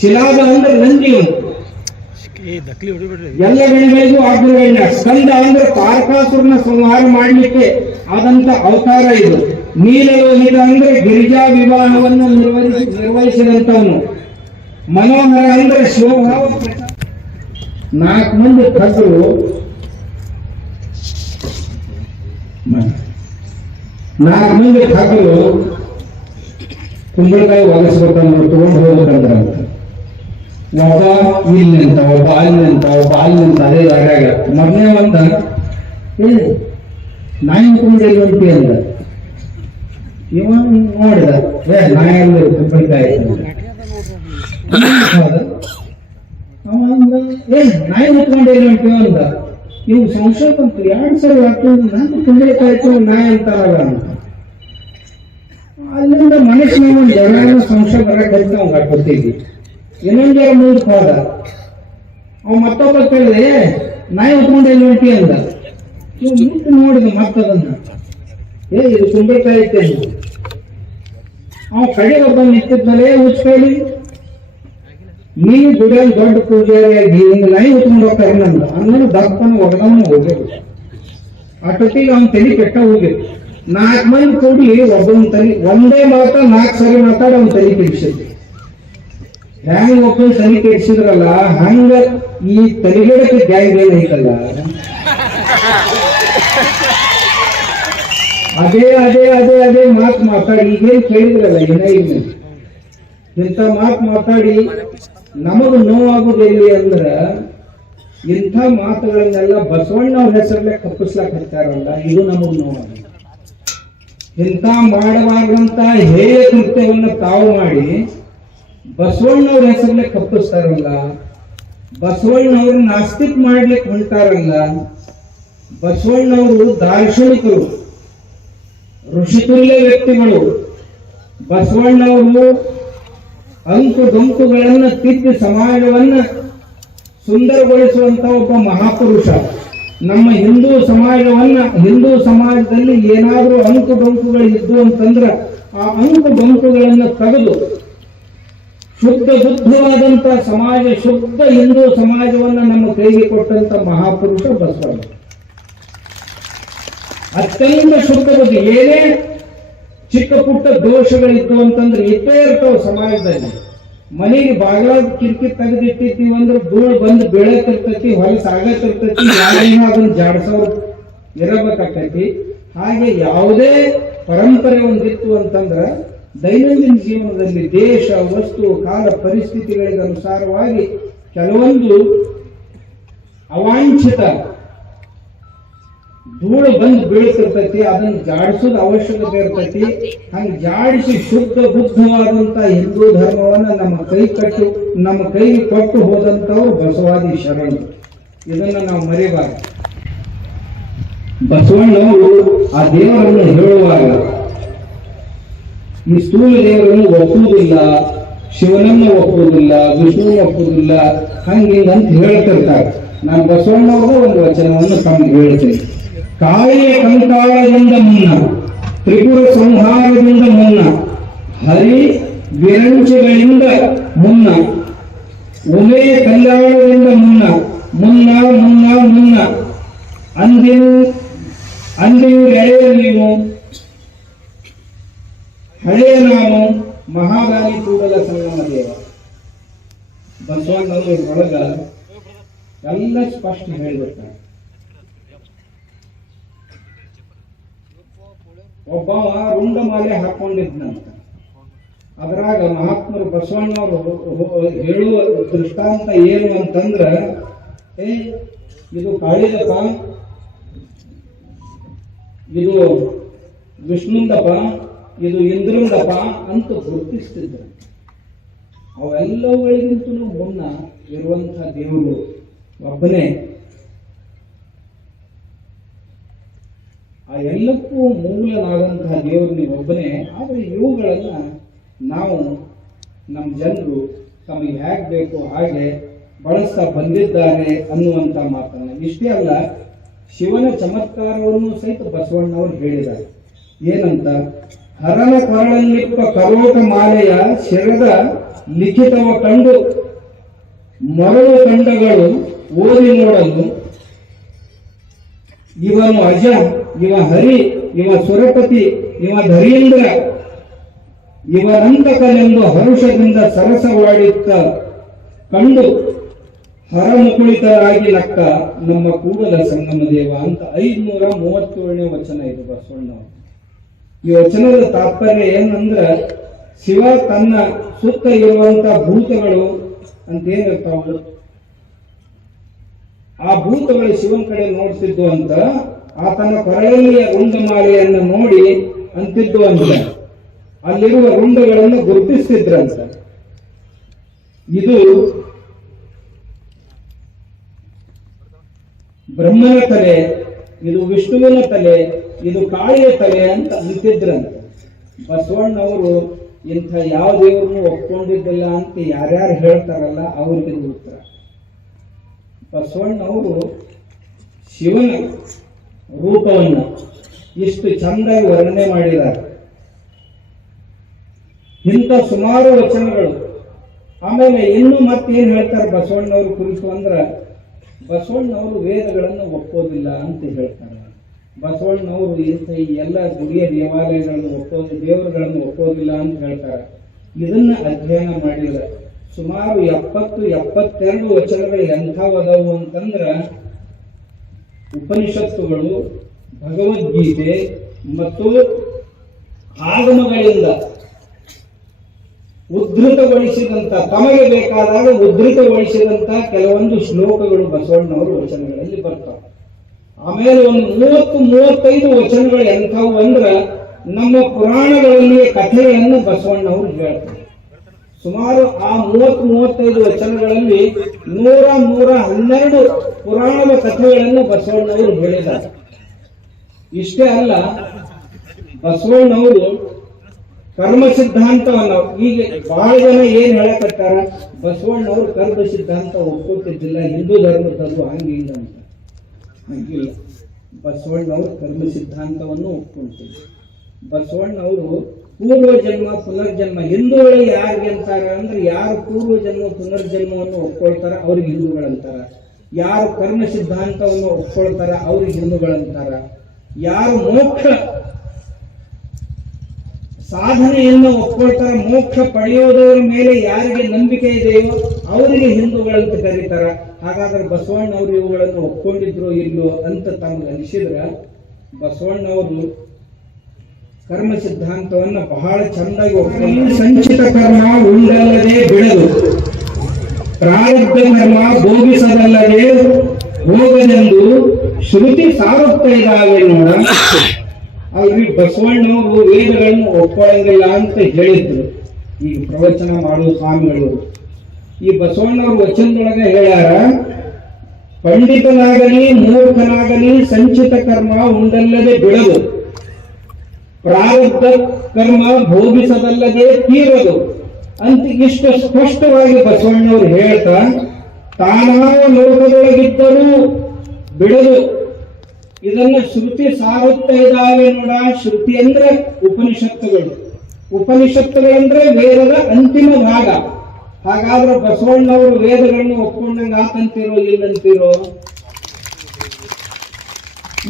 ಶಿಲಾದ ಅಂದ್ರೆ ನಂದಿಯವನು, ಎಲ್ಲ ಗಣಿಗಳಿಗೂ ಅಗ್ರಗಣ್ಯ. ಸ್ಕಂದ ಅಂದ್ರೆ ತಾರಕಾಸುರನ ಸಂಹಾರ ಮಾಡಲಿಕ್ಕೆ ಆದಂತ ಅವತಾರ ಇದು. ನೀಲಲೋಹಿತ ಅಂದ್ರೆ ಗಿರಿಜಾ ವಿವಾಹವನ್ನು ನಿರ್ವಹಿಸಿದಂತವನು. ಮನೋಹರ ಅಂದ್ರೆ ಶಿವಭಾವ. 4 ಮಂದಿ ಕಸರು 4 ಮಂದಿ ಠಾಕರು ಕುಂಬಳಕಾಯಿ ಒಲಿಸ್ಬೇಕಂದ್ರೆ ತಗೊಂಡು ಹೋಗ್ಬೇಕಂದ್ರ ಒಬ್ಬ ಇಲ್ಲಿ ನಿಂತ, ಒಬ್ಬ ಅಲ್ಲಿ ನಿಂತ, ಒಬ್ಬ ಅಲ್ಲಿ ನಿಂತ ಅದೇ ಜಾಗ. ಮೊದಲನೇ ಒಂದ ನಾಯಿ ಕುಂಬಳಿಗಂತಿ ಅಂದ. ಇವ ನೋಡಿದ ನಾಯಲ್ಲಿ ಕುಂಬಳಕಾಯಿ ನಾಯಿ ಮುತ್ಕೊಂಡಿಲ್ಲ ಅಂದ. ಇವು ಸಂಶೋಧಕ 2 ಸರಿ ಆಗ್ತದೆ, ನಾನು ಕುಂಬಳಕಾಯಿ ನಾಯಿ ಅಂತಾರಲ್ಲ ಅಂತ. ಅಲ್ಲಿಂದ ಮನುಷ್ಯನ ಒಂದು ಜಗಳ ಸಂಶಯ ಬರಕ್ಕೆ ನಾವು ಹಾಕೊತೀವಿ. ಇನ್ನೊಂದ್ ಜರ ಮುಂದಕ್ಕೆ ಹೋದ. ಅವ್ ಮತ್ತೊಬ್ಬ ಕೇಳಿದೆ, ನಾಯಿ ಉತ್ಕೊಂಡು ಎಲ್ಲಿ ಹೊಂಟಿ ಅಂದ. ಮುಂದೆ ನೋಡಿದ ಮತ್ತದನ್ನ, ಇದು ಕುಂಬಳಕಾಯಿ ಐತೆ. ಅವ್ ಕಡೆ ಒಬ್ಬ ನಿಂತಿದ್ನಲ್ಲೇ ಉಚ್ಕೈಲಿ, ನೀವು ದುಡಿಯಲ್ಲಿ ದೊಡ್ಡ ಪೂಜಾರಿಯಾಗಿ ಹಿಂಗ ನಾಯಿ ಉತ್ಕೊಂಡು ಹೋಗ್ತಾರೆ ನಂದು ಅನ್ನೋದು ದಪ್ಪನ ಒಗದನ್ನು ಹೋಗ್ಬೇಕು. ಅಷ್ಟೊತ್ತಿಗೆ ಅವ್ನ ತಲೆ ಕೆಟ್ಟ ಹೋಗಿತ್ತು. 4 ಮಂದಿ ಕೂಡಿ ಒಬ್ಬನ ತಲೆ ಒಂದೇ ಮಾತ 4 ಸರಿ ಮಾತಾಡಿ ಅವ್ನ ತಲೆ ಕೆಡಿಸಿದ್ರು. ಹ್ಯಾಂಗ ಒಬ್ಬನ ತಲೆ ಕೆಡಿಸಿದ್ರಲ್ಲ ಹಂಗ ಈ ತಲೆಗಡಕ್ಕೆ ಗ್ಯಾಂಗ್ ಏನೈತಲ್ಲ, ಅದೇ ಅದೇ ಅದೇ ಅದೇ ಮಾತು ಮಾತಾಡಿ ಈಗೇನ್ ಕೇಳಿದ್ರಲ್ಲ ಏನಾಗಿದೆ ಇಂಥ ಮಾತು ಮಾತಾಡಿ ನಮಗ ನೋವಾಗುದಿಲ್ಲ ಅಂದ್ರ ಇಂಥ ಮಾತುಗಳನ್ನೆಲ್ಲ ಬಸವಣ್ಣವ್ರ ಹೆಸರಲ್ಲೇ ಕಪ್ಪಿಸ್ಲಾಕ್ ಹತ್ತಾರಲ್ಲ, ಇದು ನಮಗ್ ನೋವಾಗಿದೆ. ಇಂಥ ಮಾಡಬಾರ್ದಂತ ಹೇಯ ಕೃತ್ಯವನ್ನ ತಾವು ಮಾಡಿ ಬಸವಣ್ಣವ್ರ ಹೆಸರಲ್ಲೇ ಕಪ್ಪಿಸ್ತಾರಲ್ಲ, ಬಸವಣ್ಣವ್ರು ನಾಸ್ತಿಕ್ ಮಾಡ್ಲಿಕ್ಕೆ ಹೊಂಟಾರಲ್ಲ. ಬಸವಣ್ಣವರು ದಾರ್ಶನಿಕರು, ಋಷಿತುಲ್ಯ ವ್ಯಕ್ತಿಗಳು. ಬಸವಣ್ಣವರು ಅಂಕು ಡೊಂಕುಗಳನ್ನ ತಿದ್ದಿ ಸಮಾಜವನ್ನ ಸುಂದರಗೊಳಿಸುವಂತ ಒಬ್ಬ ಮಹಾಪುರುಷ. ನಮ್ಮ ಹಿಂದೂ ಸಮಾಜದಲ್ಲಿ ಏನಾದ್ರೂ ಅಂಕು ಡೊಂಕುಗಳು ಇದ್ದು ಅಂತಂದ್ರ ಆ ಅಂಕು ಡೊಂಕುಗಳನ್ನ ತೆಗೆದು ಶುದ್ಧ ಬುದ್ಧವಾದಂತ ಸಮಾಜ, ಶುದ್ಧ ಹಿಂದೂ ಸಮಾಜವನ್ನ ನಮ್ಮ ಕೈಗೆ ಕೊಟ್ಟಂತ ಮಹಾಪುರುಷ ಬಸವಣ್ಣ. ಅತ್ಯಂತ ಶುದ್ಧ ಬುದ್ಧಿ. ಏನೇ ಚಿಕ್ಕ ಪುಟ್ಟ ದೋಷಗಳಿತ್ತು ಅಂತಂದ್ರೆ ಇತ್ತೇ ಇರ್ತಾವ ಸಮಾಜದಲ್ಲಿ. ಮನೆಗೆ ಬಾಗಿಲ ಕಿಟಕಿ ತೆಗೆದಿಟ್ಟಿರ್ತೀವಿ ಅಂದ್ರೆ ಧೂಳು ಬಂದು ಬೆಳತಿರ್ತೈತಿ, ಹೊಲಸ ಆಗತ್ತಿರ್ತೈತಿ, ಯಾರಿಗೂ ಅದನ್ನ ಜಾಡ್ಸೋರು ಇರಬೇಕಾಕೈತಿ. ಹಾಗೆ ಯಾವುದೇ ಪರಂಪರೆ ಒಂದಿತ್ತು ಅಂತಂದ್ರ ದೈನಂದಿನ ಜೀವನದಲ್ಲಿ ದೇಶ, ವಸ್ತು, ಕಾಲ, ಪರಿಸ್ಥಿತಿಗಳಿಗೆ ಅನುಸಾರವಾಗಿ ಕೆಲವೊಂದು ಅವಾಂಛಿತ ಧೂಳು ಬಂದು ಬೀಳ್ತಿರ್ತೈತಿ, ಅದನ್ನು ಜಾಡಿಸೋದು ಅವಶ್ಯಕತೆ ಇರ್ತೈತಿ. ಹಂಗೆ ಜಾಡಿಸಿ ಶುದ್ಧ ಬುದ್ಧವಾದಂತ ಹಿಂದೂ ಧರ್ಮವನ್ನ ನಮ್ಮ ಕೈಗೆ ಕೊಟ್ಟು ಹೋದಂತವ್ರು ಬಸವಾದಿ ಶರಣರು. ಇದನ್ನ ನಾವು ಮರೆಯಬಾರದು. ಬಸವಣ್ಣವರು ಆ ದೇವರನ್ನು ಹೇಳುವಾಗ ಈ ಸ್ಥೂಲ ದೇವರನ್ನು ಒಪ್ಪುವುದಿಲ್ಲ, ಶಿವನನ್ನು ಒಪ್ಪುವುದಿಲ್ಲ, ವಿಷ್ಣು ಒಪ್ಪುವುದಿಲ್ಲ, ಹಂಗಿಂಗಂತ ಹೇಳ್ತಿರ್ತಾರೆ. ನಾನು ಬಸವಣ್ಣವರು ಒಂದು ವಚನವನ್ನು ತಮಗೆ ಹೇಳ್ತೇನೆ. ಕಾಯಿಯ ಕಂಕಾಳದಿಂದ ಮುನ್ನ, ತ್ರಿಪುರ ಸಂಹಾರದಿಂದ ಮುನ್ನ, ಹರಿ ವಿರಂಚಗಳಿಂದ ಮುನ್ನ, ಉಮೆ ಕಲ್ಯಾಣದಿಂದ ಮುನ್ನ, ಮುನ್ನ ಮುನ್ನ ಮುನ್ನ ಅಂದಿನ ಎಳೆಯ ನೀವು, ಹಳೆಯ ನಾನು ಮಹಾದಾನಿ ಕೂಡಲ ಸಂಗಮ ದೇವ. ಬಸವಣ್ಣವರು ಒಳಗ ಎಲ್ಲ ಸ್ಪಷ್ಟ ಹೇಳ್ಬಿಡ್ತಾರೆ. ಒಬ್ಬವ ರುಂಡಮಾಲೆ ಹಾಕೊಂಡಿದ್ನಂತ. ಅದ್ರಾಗ ಮಹಾತ್ಮರು ಬಸವಣ್ಣವರು ಹೇಳುವ ದೃಷ್ಟಾಂತ ಏನು ಅಂತಂದ್ರ, ಇದು ಕಾಳಿದಪ್ಪ, ಇದು ವಿಷ್ಣುಂದಪ್ಪ, ಇದು ಇಂದ್ರಂದಪ್ಪ ಅಂತ ಗುರುತಿಸ್ತಿದ್ರು. ಅವೆಲ್ಲವುಗಳಿಗಿಂತಲೂ ಮುನ್ನ ಇರುವಂತಹ ದೇವರು ಒಬ್ಬನೇ. ಆ ಎಲ್ಲಕ್ಕೂ ಮೂಲನಾದಂತಹ ದೇವರು ನೀವು ಒಬ್ಬನೇ. ಆದರೆ ಇವುಗಳನ್ನ ನಾವು ನಮ್ಮ ಜನರು ತಮಗೆ ಹೇಗೆ ಬೇಕು ಹಾಗೆ ಬಳಸ್ತಾ ಬಂದಿದ್ದಾರೆ ಅನ್ನುವಂತ ಮಾತನ್ನ. ಇಷ್ಟೇ ಅಲ್ಲ, ಶಿವನ ಚಮತ್ಕಾರವನ್ನು ಸಹಿತ ಬಸವಣ್ಣವರು ಹೇಳಿದ್ದಾರೆ. ಏನಂತ? ಹರನ ಕೊರಳಲ್ಲಿಪ್ಪ ಕರೋಟ ಮಾಲೆಯ ಶಿರದ ಲಿಖಿತವ ಕಂಡು ಮರಳು ಕಂಡಗಳು ಓದಿ ನೋಡಲು, ಇವನು ಅಜ, ಇವ ಹರಿ, ಇವ ಸುರಪತಿ, ಇವ ಧರೀಂದ್ರ, ಇವನಂತಕನೆಂದು ಹರುಷದಿಂದ ಸರಸವಾಡಿತ್ತ ಕಂಡು ಹರಮುಕುಳಿತರಾಗಿ ನಕ್ಕ ನಮ್ಮ ಕೂಡಲ ಸಂಗಮ ದೇವ ಅಂತ 537ನೇ ವಚನ ಇದು ಬಸವಣ್ಣವರು. ಈ ವಚನದ ತಾತ್ಪರ್ಯ ಏನಂದ್ರ, ಶಿವ ತನ್ನ ಸುತ್ತ ಇರುವಂತಹ ಭೂತಗಳು ಅಂತ ಏನಿರ್ತಾವ, ಆ ಭೂತಗಳು ಶಿವನ ಕಡೆ ನೋಡ್ತಿದ್ದು ಅಂತ, ಆತನ ಕೊರಳಲ್ಲಿಯ ರುಂಡಮಾಲೆಯನ್ನು ನೋಡಿ ಅಂತಿದ್ದು ಅಂತ, ಅಲ್ಲಿರುವ ರುಂಡಗಳನ್ನು ಗುರುತಿಸ್ತಿದ್ರಂತ. ಇದು ಬ್ರಹ್ಮನ ತಲೆ, ಇದು ವಿಷ್ಣುವಿನ ತಲೆ, ಇದು ಕಾಳಿಯ ತಲೆ ಅಂತ ಅಂತಿದ್ರಂತ. ಬಸವಣ್ಣವರು ಇಂಥ ಯಾವ ದೇವ್ರನ್ನು ಒಪ್ಕೊಂಡಿದ್ದಿಲ್ಲ ಅಂತ ಯಾರ್ಯಾರು ಹೇಳ್ತಾರಲ್ಲ ಅವ್ರಿಗೆ ಉತ್ತರ. ಬಸವಣ್ಣವರು ಶಿವನ ರೂಪವನ್ನು ಇಷ್ಟು ಚಂದಾಗಿ ವರ್ಣನೆ ಮಾಡಿದ್ದಾರೆ. ಇಂಥ ಸುಮಾರು ವಚನಗಳು. ಆಮೇಲೆ ಇನ್ನು ಮತ್ತೇನು ಹೇಳ್ತಾರೆ ಬಸವಣ್ಣವ್ರ ಕುರಿತು ಅಂದ್ರೆ, ಬಸವಣ್ಣವರು ವೇದಗಳನ್ನು ಒಪ್ಪೋದಿಲ್ಲ ಅಂತ ಹೇಳ್ತಾರೆ. ಬಸವಣ್ಣವರು ಇಂಥ ಎಲ್ಲ ಗುಡಿಯ ದೇವಾಲಯಗಳನ್ನು ದೇವರುಗಳನ್ನು ಒಪ್ಪೋದಿಲ್ಲ ಅಂತ ಹೇಳ್ತಾರೆ. ಇದನ್ನ ಅಧ್ಯಯನ ಮಾಡಿದ್ರೆ ಸುಮಾರು 70-72 ವಚನಗಳು ಎಂಥವದವು ಅಂತಂದ್ರ ಉಪನಿಷತ್ತುಗಳು, ಭಗವದ್ಗೀತೆ ಮತ್ತು ಆಗಮಗಳಿಂದ ಉದ್ಧೃತಗೊಳಿಸಿದಂತ, ತಮಗೆ ಬೇಕಾದಾಗ ಉದ್ಧೃತಗೊಳಿಸಿದಂತ ಕೆಲವೊಂದು ಶ್ಲೋಕಗಳು ಬಸವಣ್ಣವರು ವಚನಗಳಲ್ಲಿ ಬರ್ತಾವೆ. ಆಮೇಲೆ ಒಂದು 30-35 ವಚನಗಳು ಎಂಥವು ಅಂದ್ರ ನಮ್ಮ ಪುರಾಣಗಳಲ್ಲಿ ಕಥೆಯನ್ನು ಬಸವಣ್ಣವರು ಹೇಳ್ತಾರೆ. ಸುಮಾರು ಆ 30-35 ವಚನಗಳಲ್ಲಿ 100-112 ಪುರಾಣದ ಕಥೆಗಳನ್ನು ಬಸವಣ್ಣವರು ಹೇಳಿದ್ದಾರೆ. ಇಷ್ಟೇ ಅಲ್ಲ, ಬಸವಣ್ಣವರು ಕರ್ಮ ಸಿದ್ಧಾಂತವನ್ನು, ಈಗ ಬಹಳ ಜನ ಏನ್ ಹೇಳಕತ್ತಾರ, ಬಸವಣ್ಣವರು ಕರ್ಮ ಸಿದ್ಧಾಂತ ಒಪ್ಪುತ್ತಿದ್ದಿಲ್ಲ, ಹಿಂದೂ ಧರ್ಮದಲ್ಲೂ ಹಂಗಿಲ್ಲ ಅಂತ. ಹಂಗಿಲ್ಲ, ಬಸವಣ್ಣವರು ಕರ್ಮ ಸಿದ್ಧಾಂತವನ್ನು ಒಪ್ಕೊಂತಿದ್ರು. ಬಸವಣ್ಣವರು ಪೂರ್ವ ಜನ್ಮ ಪುನರ್ಜನ್ಮ, ಹಿಂದೂಗಳು ಯಾರಿಗೆ ಅಂತಾರ ಅಂದ್ರೆ ಯಾರು ಪೂರ್ವ ಜನ್ಮ ಪುನರ್ಜನ್ಮವನ್ನು ಒಪ್ಕೊಳ್ತಾರ ಅವ್ರಿಗೆ ಹಿಂದೂಗಳಂತಾರ, ಯಾರು ಕರ್ಮ ಸಿದ್ಧಾಂತವನ್ನು ಒಪ್ಕೊಳ್ತಾರ ಅವ್ರಿಗೆ ಹಿಂದೂಗಳಂತಾರ, ಯಾರು ಮೋಕ್ಷ ಸಾಧನೆಯನ್ನು ಒಪ್ಕೊಳ್ತಾರ, ಮೋಕ್ಷ ಪಡೆಯೋದರ ಮೇಲೆ ಯಾರಿಗೆ ನಂಬಿಕೆ ಇದೆಯೋ ಅವರಿಗೆ ಹಿಂದೂಗಳಂತ ಕರೀತಾರ. ಹಾಗಾದ್ರೆ ಬಸವಣ್ಣವರು ಇವುಗಳನ್ನು ಒಪ್ಕೊಂಡಿದ್ರು ಇಲ್ಲೋ ಅಂತ ತಮಗೆ ಅನಿಸಿದ್ರ, ಬಸವಣ್ಣವರು ಕರ್ಮ ಸಿದ್ಧಾಂತವನ್ನ ಬಹಳ ಚಂದಾಗಿ ಒಪ್ಕೊಂಡು, ಸಂಚಿತ ಕರ್ಮ ಉಂಡಲ್ಲದೆ ಬಿಡದು, ಪ್ರಾರಬ್ಧ ಕರ್ಮ ಭೋಗಿಸದಲ್ಲದೆ ಹೋಗದೆಂದು ಶ್ರುತಿ ಸಾರುತ್ತಾ ಇದ್ದಾವೆ ನೋಡ. ಅವ್ರಿಗೆ ಬಸವಣ್ಣವರು ವೇದಗಳನ್ನು ಒಪ್ಕೊಳ್ಳಂಗಿಲ್ಲ ಅಂತ ಹೇಳಿದ್ರು ಈಗ ಪ್ರವಚನ ಮಾಡುವ ಸ್ವಾಮಿಗಳು. ಈ ಬಸವಣ್ಣವ್ರ ವಚನದೊಳಗೆ ಹೇಳ್ಯಾರ, ಪಂಡಿತನಾಗಲಿ ಮೂರ್ಖನಾಗಲಿ ಸಂಚಿತ ಕರ್ಮ ಉಂಡಲ್ಲದೆ ಬಿಡದು, ಪ್ರಾರಬ್ಧ ಕರ್ಮ ಭೋಗಿಸದಲ್ಲದೆ ತೀರದು ಅಂತ ಇಷ್ಟು ಸ್ಪಷ್ಟವಾಗಿ ಬಸವಣ್ಣವ್ರು ಹೇಳ್ತಾ, ತಾನಾವ ಲೋಕದೊಳಗಿದ್ದರೂ ಬಿಡದು, ಇದನ್ನ ಶ್ರುತಿ ಸಾರುತ್ತಾ ಇದ್ದಾವೆ ನೋಡ. ಶ್ರುತಿ ಅಂದ್ರೆ ಉಪನಿಷತ್ತುಗಳು, ಉಪನಿಷತ್ತುಗಳಂದ್ರೆ ವೇದದ ಅಂತಿಮ ಭಾಗ. ಹಾಗಾದ್ರೆ ಬಸವಣ್ಣವರು ವೇದಗಳನ್ನು ಒಪ್ಕೊಂಡಂಗ ಆತಂತಿರೋ ಇಲ್ಲಂತಿರೋ?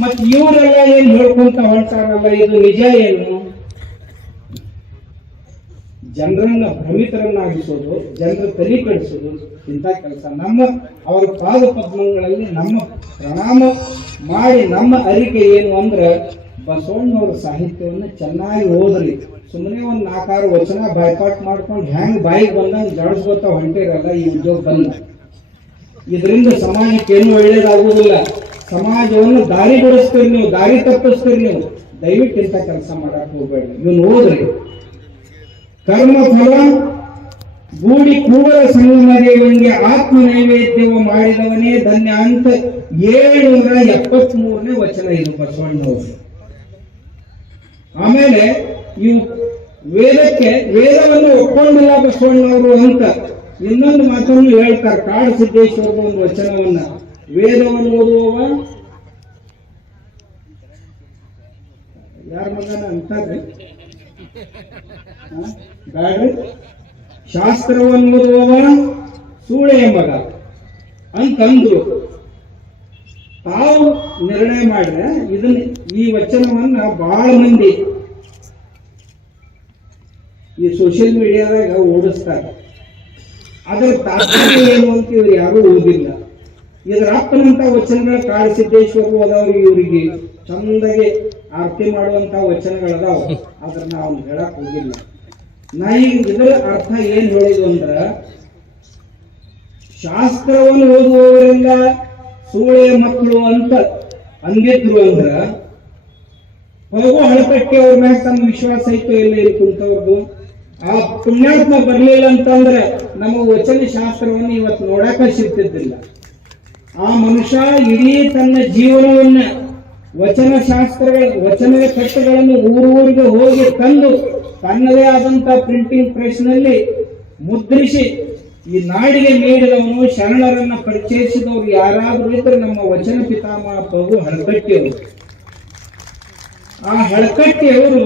ಮತ್ ಇವರೆಲ್ಲ ಏನ್ ಹೇಳ್ಕೊಂತ ಹೊಂಟಾರಲ್ಲ, ಇದು ನಿಜ ಏನು? ಜನರನ್ನ ಭ್ರಮಿತರನ್ನಾಗಿಸೋದು, ಜನರ ತಲೆ ಕೆಡಿಸೋದು ಇಂಥ ಕೆಲಸ. ಅವರ ಪಾದ ಪದ್ಮಗಳಲ್ಲಿ ನಮ್ಮ ಪ್ರಣಾಮ ಮಾಡಿ ನಮ್ಮ ಅರಿಕೆ ಏನು ಅಂದ್ರೆ, ಬಸವಣ್ಣವ್ರ ಸಾಹಿತ್ಯವನ್ನು ಚೆನ್ನಾಗಿ ಓದ್ರಿ. ಸುಮ್ಮನೆ ಒಂದು 4-6 ವಚನ ಬಾಯ್ಪಾಟ್ ಮಾಡ್ಕೊಂಡು ಹೆಂಗ್ ಬಾಯಿಗೆ ಬಂದಂಗೆ ಜಡಿಸ್ಕೊತ ಹೊಂಟಿರಲ್ಲ ಈ ಉದ್ಯೋಗ ಬಂದ. ಇದರಿಂದ ಸಮಾಜಕ್ಕೆ ಏನು ಒಳ್ಳೇದಾಗುವುದಿಲ್ಲ. ಸಮಾಜವನ್ನು ದಾರಿ ಬಿಡಿಸ್ತೀರಿ ನೀವು, ದಾರಿ ತಪ್ಪಿಸ್ತೀರಿ ನೀವು. ದಯವಿಟ್ಟು ಇಂಥ ಕೆಲಸ ಮಾಡಕ್ ಹೋಗ್ಬೇಡ್ರಿ. ಇವನು ಓದ್ರಿ. ಕರ್ಮ ಫಲ ಗೂಡಿ ಕೂಡಲ ಸಂಗಮ ದೇವನಿಗೆ ಆತ್ಮ ನೈವೇದ್ಯವು ಮಾಡಿದವನೇ ಧನ್ಯ ಅಂತ 773ನೇ ವಚನ ಇದು ಬಸವಣ್ಣವರು. ಆಮೇಲೆ ಇವು ವೇದವನ್ನು ಒಪ್ಕೊಂಡಿಲ್ಲ ಬಸವಣ್ಣವರು ಅಂತ ಇನ್ನೊಂದು ಮಾತನ್ನು ಹೇಳ್ತಾರೆ. ಕಾಡು ಸಿದ್ದೇಶ್ವರದ ಒಂದು ವಚನವನ್ನ, ವೇದವನ್ನು ಓದುವವ ಯಾರ ಮಗನ ಅಂತಾರೆ ಬ್ಯಾಡ್ರಿ, ಶಾಸ್ತ್ರವನ್ನು ಓದುವವ ಸೂಳೆಯ ಮಗ ಅಂತಂದ್ರು. ತಾವು ನಿರ್ಣಯ ಮಾಡಿದ್ರೆ ಇದನ್ನ, ಈ ವಚನವನ್ನ ಬಹಳ ಮಂದಿ ಈ ಸೋಷಿಯಲ್ ಮೀಡಿಯಾದಾಗ ಓಡಿಸ್ತಾರೆ. ಅದರ ತಾತ್ಪರ್ಯ ಏನು ಅಂತ ಇವ್ರು ಯಾರು ಓದಿಲ್ಲ. ಇದರ ಅಪ್ಪನಂತ ವಚನಗಳ ಕಾಡು ಸಿದ್ದೇಶ್ವರ ಓದವ್ರಿಗೆ ಇವರಿಗೆ ಚಂದಾಗಿ ಆರತಿ ಮಾಡುವಂತ ವಚನಗಳದಾವ. ಆದ್ರೆ ನಾವು ಹೇಳಕ್ ಹೋಗಿಲ್ಲ. ನಾ ಈಗ ಇದರ ಅರ್ಥ ಏನ್ ಹೇಳಿದ್ವು ಅಂದ್ರ, ಶಾಸ್ತ್ರವನ್ನು ಓದುವವರೆಲ್ಲ ಸೂಳೆಯ ಮಕ್ಕಳು ಅಂತ ಅಂದಿದ್ರು ಅಂದ್ರ, ಹೋಗೋ ಹಳಪಟ್ಟಿ ಅವ್ರ ಮ್ಯಾಗ ತಮ್ಮ ವಿಶ್ವಾಸ ಐತೋ ಇಲ್ಲ ಇಲ್ಲಿ ಕುಂತವ್ರದ್ದು. ಆ ಪುಣ್ಯಾತ್ಮ ಬರ್ಲಿಲ್ಲ ಅಂತಂದ್ರೆ ನಮ್ಮ ವಚನ ಶಾಸ್ತ್ರವನ್ನು ಇವತ್ತು ನೋಡಾಕ ಸಿಗ್ತಿದ್ದಿಲ್ಲ. ಆ ಮನುಷ್ಯ ಇಡೀ ತನ್ನ ಜೀವನವನ್ನ ವಚನ ಶಾಸ್ತ್ರಗಳ, ವಚನದ ಕಟ್ಟೆಗಳನ್ನು ಊರಿಗೆ ಹೋಗಿ ತಂದು ತನ್ನದೇ ಆದಂತ ಪ್ರಿಂಟಿಂಗ್ ಪ್ರೆಸ್ ನಲ್ಲಿ ಮುದ್ರಿಸಿ ಈ ನಾಡಿಗೆ ನೀಡಿದವನು, ಶರಣರನ್ನ ಪರಿಚಯಿಸಿದವರು ಯಾರಾದರೂ ಇದ್ರೆ ನಮ್ಮ ವಚನ ಪಿತಾಮಹ ಪ್ರಭು ಹಳಕಟ್ಟಿಯವರು. ಆ ಹಳಕಟ್ಟಿಯವರು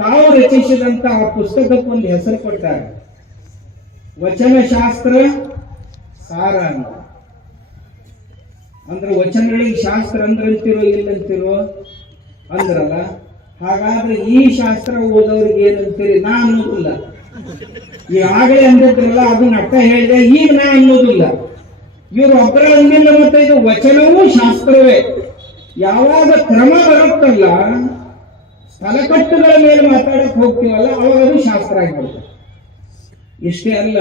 ತಾವು ರಚಿಸಿದಂತ ಆ ಪುಸ್ತಕಕ್ಕೆ ಒಂದು ಹೆಸರು ಕೊಟ್ಟಾರೆ, ವಚನಶಾಸ್ತ್ರ ಸಾರ ಅಂತ. ಅಂದ್ರೆ ವಚನಗಳಿಗೆ ಶಾಸ್ತ್ರ ಅಂದ್ರಂತಿರೋ ಇಲ್ಲಂತಿರೋ ಅಂದ್ರಲ್ಲ. ಹಾಗಾದ್ರೆ ಈ ಶಾಸ್ತ್ರ ಓದೋರಿಗೆ ಏನಂತೀರಿ? ನಾ ಅನ್ನೋದಿಲ್ಲ. ಈಗಾಗಲೇ ಅಂದಿದ್ರಲ್ಲ ಅದನ್ನ ಅಕ್ಕ ಹೇಳಿದೆ, ಈಗ ನಾ ಅನ್ನೋದಿಲ್ಲ. ಇವರು ಒಬ್ಬರ ಅಂದಿಲ್ಲ. ಮತ್ತೆ ಇದು ವಚನವೂ ಶಾಸ್ತ್ರವೇ. ಯಾವಾಗ ಕ್ರಮ ಬರುತ್ತಲ್ಲ, ಸ್ಥಳಕಟ್ಟುಗಳ ಮೇಲೆ ಮಾತಾಡಕ್ ಹೋಗ್ತೀವಲ್ಲ, ಅವಾಗ ಅದು ಶಾಸ್ತ್ರ ಆಗಿರುತ್ತೆ. ಇಷ್ಟೇ ಅಲ್ಲ,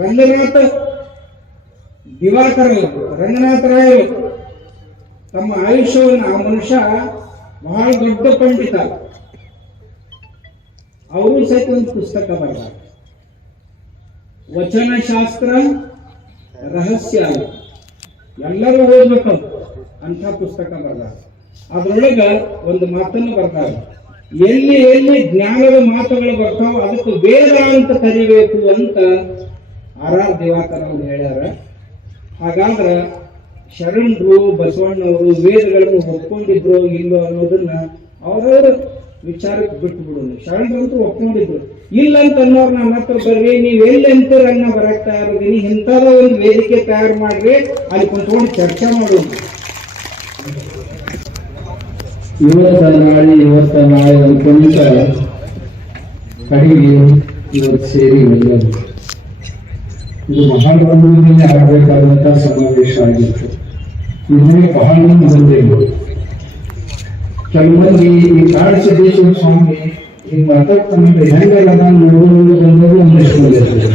ರಂಗನಾಥ ದಿವಾಕರ್ ರಂಗನಾಥರಾಯರು ತಮ್ಮ ಆಯುಷ್ಯವನ್ನು, ಆ ಮನುಷ್ಯ ಬಹಳ ದೊಡ್ಡ ಪಂಡಿತ, ಅವರು ಸಹಿತ ಒಂದು ಪುಸ್ತಕ ಬರೆದ, ವಚನಶಾಸ್ತ್ರ ರಹಸ್ಯ, ಎಲ್ಲರೂ ಓದ್ಬೇಕು ಅಂತ ಪುಸ್ತಕ ಬರೆದ. ಅದ್ರೊಳಗ ಒಂದು ಮಾತನ್ನು ಬರ್ತಾರೆ, ಎಲ್ಲಿ ಎಲ್ಲಿ ಜ್ಞಾನದ ಮಾತುಗಳು ಬರ್ತಾವ ಅದಕ್ಕೆ ವೇದ ಅಂತ ಕರಿಬೇಕು ಅಂತ ಆರ್ ದಿವಾಕರ್ ಅವರು ಹೇಳ್ಯಾರ. ಹಾಗಾದ್ರೆ ಶರಣರು ಬಸವಣ್ಣವರು ವೇದಗಳನ್ನು ಒಪ್ಕೊಂಡಿದ್ರು ಇಲ್ಲೋ ಅನ್ನೋದನ್ನ ಅವರವರ ವಿಚಾರಕ್ಕೆ ಬಿಟ್ಟು ಬಿಡೋದು. ಶರಣರಂತೂ ಒಪ್ಕೊಂಡಿದ್ರು. ಇಲ್ಲ ಅಂತ ಅನ್ನೋರು ನನ್ನ ಹತ್ರ ಬರ್ರಿ, ನೀವ್ ಎಲ್ಲಿ ಅನ್ನ ಬರಕ್ ತಯಾರಿದೀನಿ, ಇಂಥದ ಒಂದು ವೇದಿಕೆ ತಯಾರು ಮಾಡ್ರಿ, ಅಲ್ಲಿ ಕುಂತ್ಕೊಂಡು ಚರ್ಚೆ ಮಾಡೋದು. ಇವತ್ತ ನಾಳೆ ಅನ್ಕೊಂಡ ಕಡೆಗೆ ಇವತ್ತು ಸೇರಿ ಬಂದದ್ದು. ಇದು ಮಹಾನುಭಾವದಲ್ಲಿ ಆಗಬೇಕಾದಂತಹ ಸಮಾವೇಶ ಆಗಿತ್ತು. ಇದನ್ನೇ ಬಹಳ ಬಂದಿಲ್ಲ. ಕೆಲವೊಂದು ಈ ಕಾಡಸಿದ್ದೇಶ್ವರ ಸ್ವಾಮಿ ಈ ಮಾತಾಡ್ತಾನೆ ಹೆಂಗೆಲ್ಲ ನೋಡೋದು ಬಂದದ್ದು ಒಂದಿಷ್ಟು ಬಂದಿರ್ತದೆ.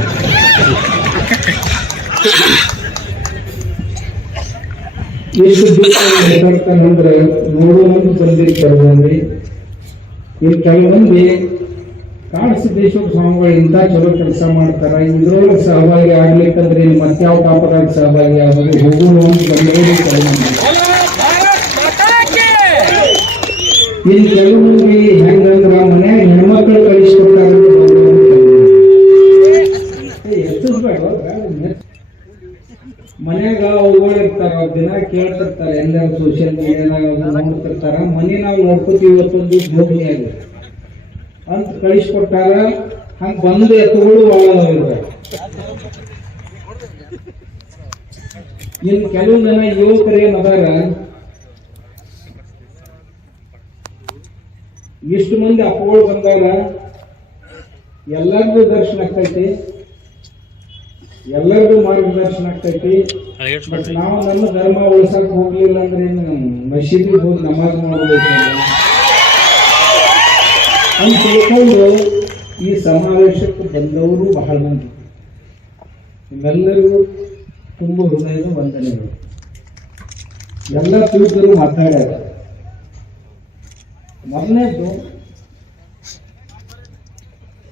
ಎಷ್ಟು ದಿವಸ ಮಾತಾಡ್ತಾನಂದ್ರೆ ನೋಡುವಂತ ಬಂದಿರ್ತಾರೆ. ಈ ಕೆಲವೊಂದು ಕಾಡಸಿದ್ದೇಶ್ವರ ಸ್ವಾಮಿಗಳು ಇಂಥ ಚಲೋ ಕೆಲಸ ಮಾಡ್ತಾರ, ಇದ್ರೊಳಗೆ ಸಹಭಾಗಿ ಆಗ್ಲಿಕ್ಕಂದ್ರೆ ಮತ್ತೆ ಯಾವ ಪಾಪದಾಗ ಸಹಭಾಗಿ ಆಗೋದು ಹೋಗೋಣ ಅಂತ ಬಂದವರು ಕೆಲವೊಂದು. ಇನ್ನು ಕೆಲವೊಂದು ಹೆಂಗಂದ್ರ ಮನ್ಯಾಗ ಹೆಣ್ಮಕ್ಳು ಕಳಿಸ್ಕೊಡ್ತಾರ, ಮನ್ಯಾಗ ಅವುಗಳು ಇರ್ತಾರ, ದಿನ ಕೇಳ್ತಿರ್ತಾರ, ಎಲ್ಲರೂ ಸೋಷಿಯಲ್ ಮೀಡಿಯಾದಾಗ ನೋಡ್ತಿರ್ತಾರ, ಮನೆ ನಾವು ನೋಡ್ಕೋತೀವಿ ಇವತ್ತೊಂದು ಭೂಮಿಯಾಗಿ ಅಂತ ಕಳಿಸ್ಕೊಟ್ಟಾರ. ಹಂಗ ಬಂದು ಎತ್ತುಗಳು ಒಳಗಿರ್ತಾರೆ. ಇನ್ನು ಕೆಲವು ಜನ ಯುವಕರು ಏನದಾರ, ಇಷ್ಟು ಮಂದಿ ಅಪ್ಪಗಳು ಬಂದಾರ, ಎಲ್ಲರಿಗೂ ದರ್ಶನ ಆಗ್ತೈತಿ, ಎಲ್ಲರಿಗೂ ಮಾರ್ಗದರ್ಶನ ಆಗ್ತೈತಿ. ಬಟ್ ನಾವು ನಮ್ಮ ಧರ್ಮ ಉಳಿಸಕ್ ಹೋಗ್ಲಿಲ್ಲ ಅಂದ್ರೆ ಮಸೀದಿಗೆ ಹೋಗಿ ನಮಾಜ್ ಮಾಡಬೇಕು ಅಂತ ತಿಳ್ಕೊಂಡು ಈ ಸಮಾವೇಶಕ್ಕೆ ಬಂದವರು ಬಹಳ ಮಂದಿ. ನಿಮ್ಮೆಲ್ಲರಿಗೂ ತುಂಬ ಹೃದಯದ ವಂದನೆಗಳು. ಎಲ್ಲ ತಿಳಿದರು ಮಾತಾಡ್ಯಾರ. ಮೊದಲನೇದು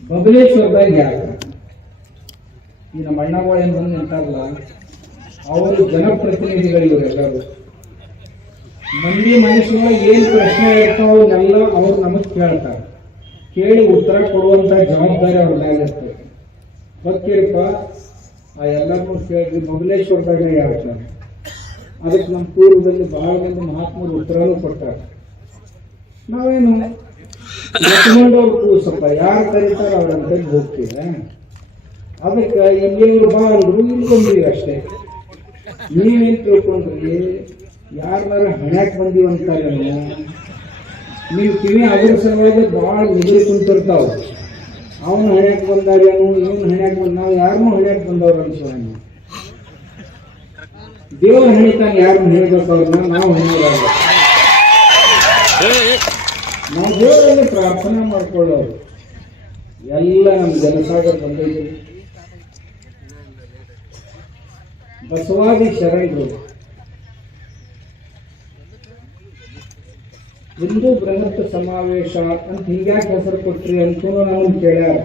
ಬಬಲೇಶ್ವರದಾಗ ಯಾಕೆ ಈ ನಮ್ಮ ಅಣ್ಣಗಳು ಏನು ಬಂದು ನಿಂತಾರಲ್ಲ, ಅವರು ಜನಪ್ರತಿನಿಧಿಗಳು. ಇವರೆಲ್ಲರೂ ಮಂದಿ ಮನುಷ್ಯನೊಳಗೆ ಏನು ಪ್ರಶ್ನೆ ಇರ್ತಾವ ಎಲ್ಲ ಅವ್ರು ನಮಗೆ ಕೇಳ್ತಾರೆ. ಕೇಳಿ ಉತ್ತರ ಕೊಡುವಂತ ಜವಾಬ್ದಾರಿ ಅವ್ರ ಮೇಲೆ ಇರ್ತದೆ. ಗೊತ್ತಿರಪ್ಪ, ಆ ಎಲ್ಲರೂ ಕೇಳಿ ಬಬಲೇಶ್ವರದಾಗ ಯಾಕೆ ಅದಕ್ಕೆ ನಮ್ಮ ಪೂರ್ವದಲ್ಲಿ ಬಹಳ ಮಂದಿ ಮಹಾತ್ಮರು ಉತ್ತರನೂ ಕೊಡ್ತಾರೆ. ನಾವೇನು ಎತ್ಕೊಂಡವ್ರು ಕೂಸಪ್ಪ ಯಾರು ಕರೀತಾರ ಅವ್ರಂತ ಹೋಗ್ತೀವಿ. ಅದಕ್ಕೆ ಇಲ್ಲಿಯವರು ಬಾ ಅಂದ್ರು ಇಲ್ಲಿ ಬಂದ್ರಿ ಅಷ್ಟೇ. ನೀವೇನ್ ತಿಳ್ಕೊಂಡ್ರಿ, ಯಾರನ್ನಾರ ಹಣ್ಯಾಕ್ ಬಂದೀವಂತಾರೆ, ನೀವು ಕಿವಿ ಅದ್ರ ಸಲುವಾಗಿ ಭಾಳ ನಿಗರಿ ಕುಂತಿರ್ತಾವ. ಅವನು ಹಣ್ಯಾಕ್ ಬಂದಾರೇನು, ಇವನು ಹಣ್ಯಾಕ್ ಬಂದ, ನಾವು ಯಾರನ್ನೂ ಹಣ್ಯಾಕ್ ಬಂದವ್ರು ಅನ್ಸೋಣ. ದೇವ್ರ ಹಣಿತಾನೆ, ಯಾರನ್ನು ಹೇಳ್ಬೇಕವ್ರನ್ನ ನಾವು ಹಣಿದಾಗ ನಾವು ದೇವರಲ್ಲಿ ಪ್ರಾರ್ಥನೆ ಮಾಡ್ಕೊಳ್ಳೋರು. ಎಲ್ಲ ನಮ್ಮ ಜನಸಾಗರ ಬಂದೈತಿ. ಬಸವಾದಿ ಶರಣರು ಹಿಂದೂ ಬೃಹತ್ ಸಮಾವೇಶ ಅಂತ ಹಿಂಗ್ಯಾಕೆ ಹೆಸರು ಕೊಟ್ರಿ ಅಂತೂ ನಮ್ಮನ್ನು ಕೇಳ್ಯಾರ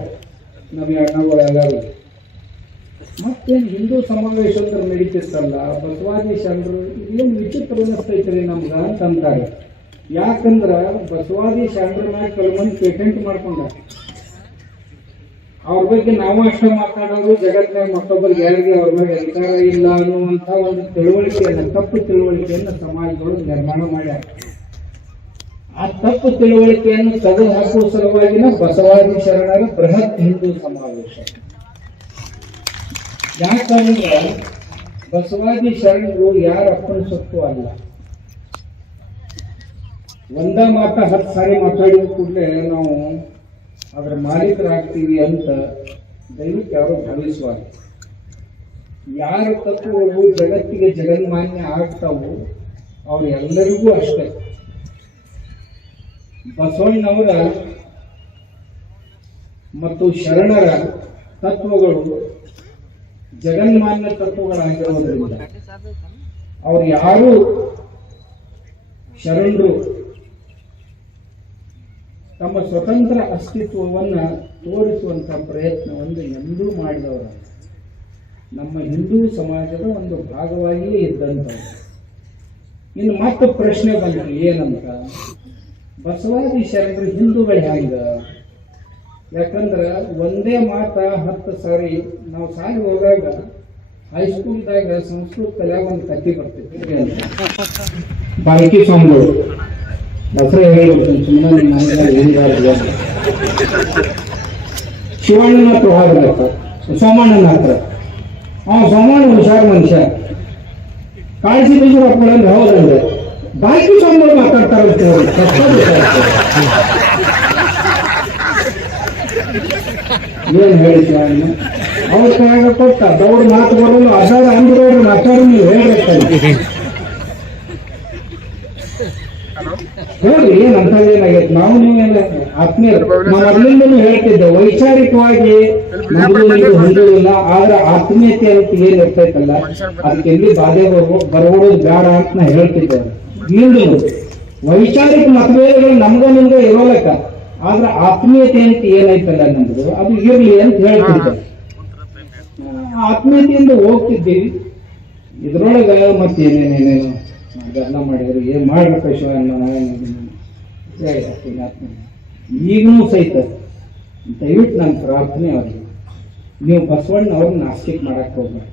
ನಮ್ಮ ಅಣ್ಣಗಳೆಲ್ಲರೂ. ಮತ್ತೇನು ಹಿಂದೂ ಸಮಾವೇಶ ಅಂತ ನಡೀತಿರ್ತಲ್ಲ, ಬಸವಾದಿ ಶರಣರು ಇದೇನು ವಿಚಿತ್ರ ಅನ್ನಿಸ್ತೈತ್ರಿ ನಮ್ಗ ಅಂತ ಅಂತಾರೆ. ಯಾಕಂದ್ರ ಬಸವಾದಿ ಶರಣರ ಮ್ಯಾಗ ಕೆಲವು ಮಂದಿ ಪೇಟೆಂಟ್ ಮಾಡ್ಕೊಂಡ ಅವ್ರ ಬಗ್ಗೆ ನಾವು ಅಷ್ಟೇ ಮಾತಾಡೋದು, ಜಗತ್ತಿನಾಗ ಮತ್ತೊಬ್ಬರಿಗೆ ಯಾರಿಗೆ ಅವ್ರ ಮೇಲೆ ಅಧಿಕಾರ ಇಲ್ಲ ಅನ್ನುವಂತ ಒಂದು ತಿಳುವಳಿಕೆಯನ್ನ, ತಪ್ಪು ತಿಳುವಳಿಕೆಯನ್ನು ಸಮಾಜದೊಳಗೆ ನಿರ್ಮಾಣ ಮಾಡ್ಯಾರ. ಆ ತಪ್ಪು ತಿಳುವಳಿಕೆಯನ್ನು ತೆಗೆದು ಹಾಕುವ ಸಲುವಾಗಿನ ಬಸವಾದಿ ಶರಣರ ಬೃಹತ್ ಹಿಂದೂ ಸಮಾವೇಶ. ಯಾಕಂದ್ರೆ ಬಸವಾದಿ ಶರಣರು ಯಾರ ಅಪ್ಪನ ಸೊತ್ತು ಅಲ್ಲ. ಒಂದ ಮಾತ 10 ಸಾರಿ ಮಾತಾಡಿದ ಕೂಡಲೇ ನಾವು ಅದರ ಮಾಲೀಕರಾಗ್ತೀವಿ ಅಂತ ದಯವಿಟ್ಟು ಯಾರು ಭಾವಿಸುವಾಗ, ಯಾರ ತತ್ವಗಳು ಜಗತ್ತಿಗೆ ಜಗನ್ಮಾನ್ಯ ಆಗ್ತಾವು ಅವ್ರು ಎಲ್ಲರಿಗೂ ಅಷ್ಟೇ. ಬಸವಣ್ಣವರ ಮತ್ತು ಶರಣರ ತತ್ವಗಳು ಜಗನ್ಮಾನ್ಯ ತತ್ವಗಳಾಗಿರೋದ್ರಿಂದ ಅವ್ರು ಯಾರು ಶರಣರು ತಮ್ಮ ಸ್ವತಂತ್ರ ಅಸ್ತಿತ್ವವನ್ನ ತೋರಿಸುವಂತ ಪ್ರಯತ್ನವನ್ನು ಎಂದೂ ಮಾಡಿದವರು. ನಮ್ಮ ಹಿಂದೂ ಸಮಾಜದ ಒಂದು ಭಾಗವಾಗಿಯೇ ಇದ್ದಂಥವ್ರು. ಇನ್ನು ಮತ್ತೆ ಪ್ರಶ್ನೆ ಬಂತು ಏನಂತ, ಬಸವಾದಿ ಶರಣರು ಹಿಂದೂಗಳು ಹೆಂಗ? ಯಾಕಂದ್ರ ಒಂದೇ ಮಾತ 10 ಸಾರಿ ನಾವು ಸಾರಿ ಹೋಗಾಗ ಹೈಸ್ಕೂಲ್ದಾಗ ಸಂಸ್ಕೃತ ಕಲ್ಯಾಗ ಒಂದು ಕಥೆ ಬರ್ತಿತ್ತು ಅಂತ. ಬಾಲ್ಕಿ ಸ್ವಾಮಿಗಳು ಹೆಸರು ಹೇಳ್ಬಿಡ್ತೀನಿ, ಸುಮ್ಮನೆ ನಿಮ್ಮ ಶಿವಣ್ಣನ ಹತ್ರ ಹೋಗ್ಬೇಕು, ಸೋಮಣ್ಣನ ಹತ್ರ. ಸೋಮಣ್ಣ ಹುಷಾರ್ ಮನುಷ್ಯ, ಕಾಳಜಿ ಬಿಜರು ಹಾಕೊಳ್ಳಂದ್ರೆ ಹೌದಂದ್ರೆ ಬಾಲ್ಕಿ ಸ್ವಾಮಿಗಳು ಮಾತಾಡ್ತಾರೆ. ಏನ್ ಹೇಳಿದ್ವಿ ಅವ್ರ ಕೈಯಾಗ ಕೊಟ್ಟ ದೌಡ್ ಮಾತು ಬರೋದು ಅಸಾರ ಅಂದ್ರೋಡ್ರಿ ಮಾತಾಡಿ ನೀವು ಹೇಳ್ಬೇಕು ಹೇಳ್ರಿ. ಏನ್ ಅಂತದೇನಾಗೈತೆ, ನಾವು ನೀವೇನ ಆತ್ಮೀಯರು. ನಾವು ಮೊದಲಿಂದನೂ ಹೇಳ್ತಿದ್ದೆ, ವೈಚಾರಿಕವಾಗಿ ನಮ್ದು ಹೊಂದಿಲ್ಲ, ಆದ್ರೆ ಆತ್ಮೀಯತೆ ಅಂತ ಏನ್ ಇರ್ತೈತಲ್ಲ ಅದಕ್ಕೆ ಎಲ್ಲಿ ಬಾಧೆ ಬರಬಹುದು ಬೇಡ ಅಂತ ನಾ ಹೇಳ್ತಿದ್ದೆ. ಇಂದು ವೈಚಾರಿಕ ಮತಭೇದಗಳು ನಮ್ಗ ನಿಮ್ಗೆ ಇರೋಲಕ್ಕ, ಆದ್ರೆ ಆತ್ಮೀಯತೆ ಅಂತ ಏನೈತಲ್ಲ ನಮ್ದು ಅದು ಇರ್ಲಿ ಅಂತ ಹೇಳ್ತಿದ್ದೆ. ಆತ್ಮೀಯತೆಯಿಂದ ಹೋಗ್ತಿದ್ದೀವಿ. ಇದ್ರೊಳಗ ಮತ್ತೇನೇನೇನೇನು ಅದೆಲ್ಲ ಮಾಡಿದ್ರು ಏನ್ ಮಾಡ್ಬೇಕು ಈಗನೂ ಸಹಿತ ದಯವಿಟ್ಟು ನನ್ನ ಪ್ರಾರ್ಥನೆ ಅವ್ರಿಗೆ, ನೀವು ಬಸವಣ್ಣವ್ರನ್ನ ನಾಸ್ತಿಕ್ ಮಾಡಕ್ ಹೋಗ್ಬೇಡ.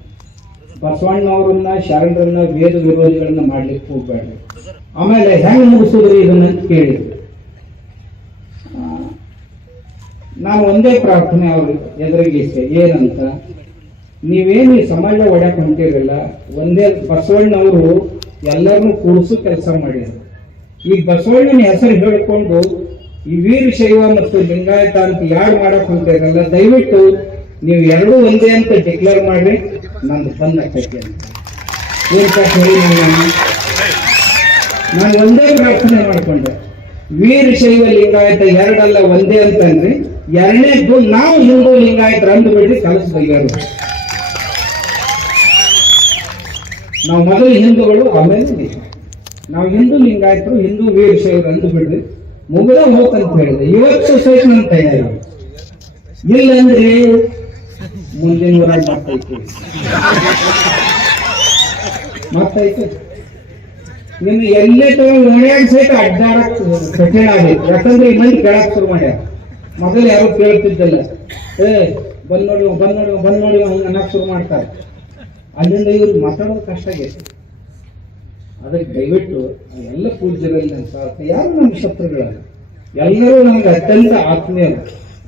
ಬಸವಣ್ಣವ್ರನ್ನ ಶರಣರನ್ನ ವೇದ ವಿರೋಧಿಗಳನ್ನ ಮಾಡ್ಲಿಕ್ಕೆ ಹೋಗ್ಬೇಡ್ರಿ. ಆಮೇಲೆ ಹೆಂಗ್ ಮುಗಿಸಿದ್ರಿ ಇದನ್ನ ಕೇಳಿದ್ರು. ನಾನು ಒಂದೇ ಪ್ರಾರ್ಥನೆ ಅವ್ರಿಗೆ ಎದುರಿಗಿಷ್ಟೆ, ಏನಂತ, ನೀವೇನು ಈ ಸಮಾಜ ಒಡಕ್ ಹೊಂಟಿರಲ್ಲ, ಒಂದೇ ಬಸವಣ್ಣವರು ಎಲ್ಲರನ್ನೂ ಕೂಡಿಸು ಕೆಲಸ ಮಾಡಿದ್ರು. ಈ ಬಸವಣ್ಣನ ಹೆಸರು ಹೇಳಿಕೊಂಡು ಈ ವೀರಶೈವ ಮತ್ತು ಲಿಂಗಾಯತ ಅಂತ ಯಾರು ಮಾಡಕ್ ಹೊಂಟಿರಲ್ಲ, ದಯವಿಟ್ಟು ನೀವು ಎರಡೂ ಒಂದೇ ಅಂತ ಡಿಕ್ಲೇರ್ ಮಾಡ್ರಿ, ನಂದು ಬಂದ್ ಆಗ್ತೈತಿ ಅಂತ. ನಾನು ಒಂದೇ ಪ್ರಾರ್ಥನೆ ಮಾಡ್ಕೊಂಡೆ, ವೀರಶೈವ ಲಿಂಗಾಯತ ಎರಡಲ್ಲ ಒಂದೇ ಅಂತಂದ್ರಿ. ಎರಡನೇದ್ದು ನಾವು ಹಿಂದೂ ಲಿಂಗಾಯತರ ಅಂದು ಬಿಡ್ರಿ, ಕಲಸ ಬಗೆಯರು. ನಾವು ಮೊದಲು ಹಿಂದೂಗಳು, ಆಮೇಲೆ ನಾವು ಹಿಂದೂ ಲಿಂಗಾಯತರು, ಹಿಂದೂ ವೀರಶೈವರು ಅಂದು ಬಿಡ್ರಿ, ಮುಗಿದ ಹೋಗಂತ ಹೇಳಿದೆ. ಇವತ್ತು ಸಹಿತ ನನ್ನ ತಯಾರಿ ಇಲ್ಲಂದ್ರೆ ಮುಂದಿನ ಊರಾಗ ಮತ್ತೈತೆ ನಿನ್ನ ಎಲ್ಲೇ ಓಣ್ಯಾಗ ಸಹಿತ ಅಡ್ಡಾಡಕ್ ಕಠಿಣ ಆಗೈತೆ. ಯಾಕಂದ್ರೆ ಈ ಮಂದಿ ಕೇಳಕ್ ಶುರು ಮಾಡ್ಯಾರ. ಮೊದಲು ಯಾರು ಕೇಳ್ತಿದ್ದಲ್ಲ, ಬಂದ್ ನೋಡಿ ಹಂಗ ಅನ್ನಕ್ ಶುರು ಮಾಡ್ತಾರೆ. ಅಲ್ಲಿಂದ ಇವ್ರು ಮಾತಾಡೋದು ಕಷ್ಟ ಆಗೈತೆ. ಅದಕ್ಕೆ ದಯವಿಟ್ಟು ಎಲ್ಲ ಪೂಜ್ಯರಲ್ಲಿ ನನ್ನ ಸಾರ್ಥ, ಯಾರು ನಮ್ಮ ಶತ್ರುಗಳಲ್ಲ, ಎಲ್ಲರೂ ನಮ್ಗೆ ಅತ್ಯಂತ ಆತ್ಮೀಯರು.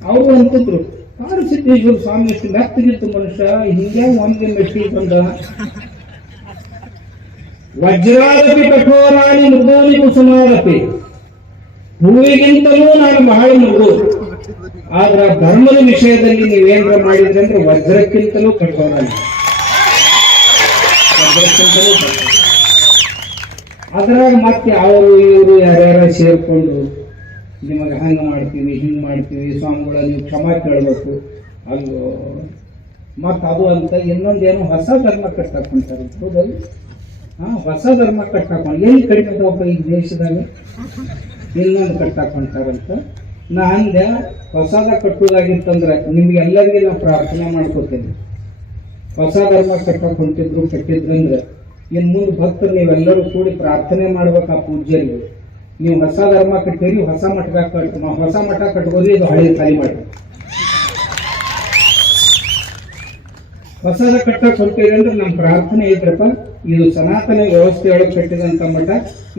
ಅವರು ಅಂತಿದ್ರು, ಕಾಡು ಸಿದ್ದೇಶ್ವರ ಸ್ವಾಮಿ ಎಷ್ಟು ಮೆತ್ತಗಿತ್ತು ಮನುಷ್ಯ, ಹಿಂಗ್ಯಾಂಗ ಒಂದೇ ಮೆಟ್ಟಿಗೆ ಬಂದ. ವಜ್ರಾರಪಿ ಕಠೋರಾಣಿ ಮೃದೋನಿ ಕುಸುಮಾರಪಿ, ಹೂವಿಗಿಂತಲೂ ನಾನು ಬಹಳ ಮೃದು. ಆದ್ರ ಧರ್ಮದ ವಿಷಯದಲ್ಲಿ ನೀವೇನ್ರ ಮಾಡಿದ್ರಿ ಅಂದ್ರೆ ವಜ್ರಕ್ಕಿಂತಲೂ ಕಠೋರ, ಅದ್ರಾಗ ಮತ್ತೆ ಅವರು ಇವರು ಯಾರ್ಯಾರ ಸೇರ್ಕೊಂಡು ನಿಮಗೆ ಹಂಗ ಮಾಡ್ತೀವಿ ಹಿಂಗ್ ಮಾಡ್ತೀವಿ ಸ್ವಾಮಿಗಳ ನೀವು ಕ್ಷಮಾ ಕೇಳಬೇಕು ಅಲ್ಲೋ, ಮತ್ತ ಅದು ಅಂತ ಇನ್ನೊಂದೇನೋ ಹೊಸ ಧರ್ಮ ಕಟ್ಟಾಕೊಂತಾರೆ. ಹೌದಲ್ಲ, ಹೊಸ ಧರ್ಮ ಕಟ್ಟಾಕೊಂಡು ಎಲ್ಲಿ ಕಡಿಮೆ ಒಬ್ಬ ಈ ದೇಶದಾಗ ಇನ್ನೊಂದು ಕಟ್ಟಾಕೊಂತಾರಂತ. ನಾ ಅಂದೆ ಹೊಸದ ಕಟ್ಟುದಾಗಿತ್ತಂದ್ರೆ ನಿಮ್ಗೆಲ್ಲರಿಗೆ ನಾವು ಪ್ರಾರ್ಥನೆ ಮಾಡ್ಕೋತೇನೆ. ಹೊಸ ಧರ್ಮ ಕಟ್ಟಕ್ ಹೊಂಟಿದ್ರು ಕಟ್ಟಿದ್ರಂದ್ರೆ ಇನ್ ಮುಂದೆ ಭಕ್ತರು ನೀವೆಲ್ಲರೂ ಕೂಡಿ ಪ್ರಾರ್ಥನೆ ಮಾಡ್ಬೇಕು ಆ ಪೂಜ್ಯರಿಗೆ. ನೀವು ಹೊಸ ಧರ್ಮ ಕಟ್ಟೀರಿ, ಹೊಸ ಮಠ ಕಟ್ಕೋರಿ, ಇದು ಹಳೆ ಖಾಲಿ ಮಾಡಿ ಹೊಸದ ಕಟ್ಟಕ್ ಹೊಂಟೀರಿ ಅಂದ್ರೆ ನಮ್ಮ ಪ್ರಾರ್ಥನೆ ಇದ್ರಪ್ಪ, ಇದು ಸನಾತನ ವ್ಯವಸ್ಥೆಯೊಳಗೆ ಕಟ್ಟಿದಂತ ಮಠ,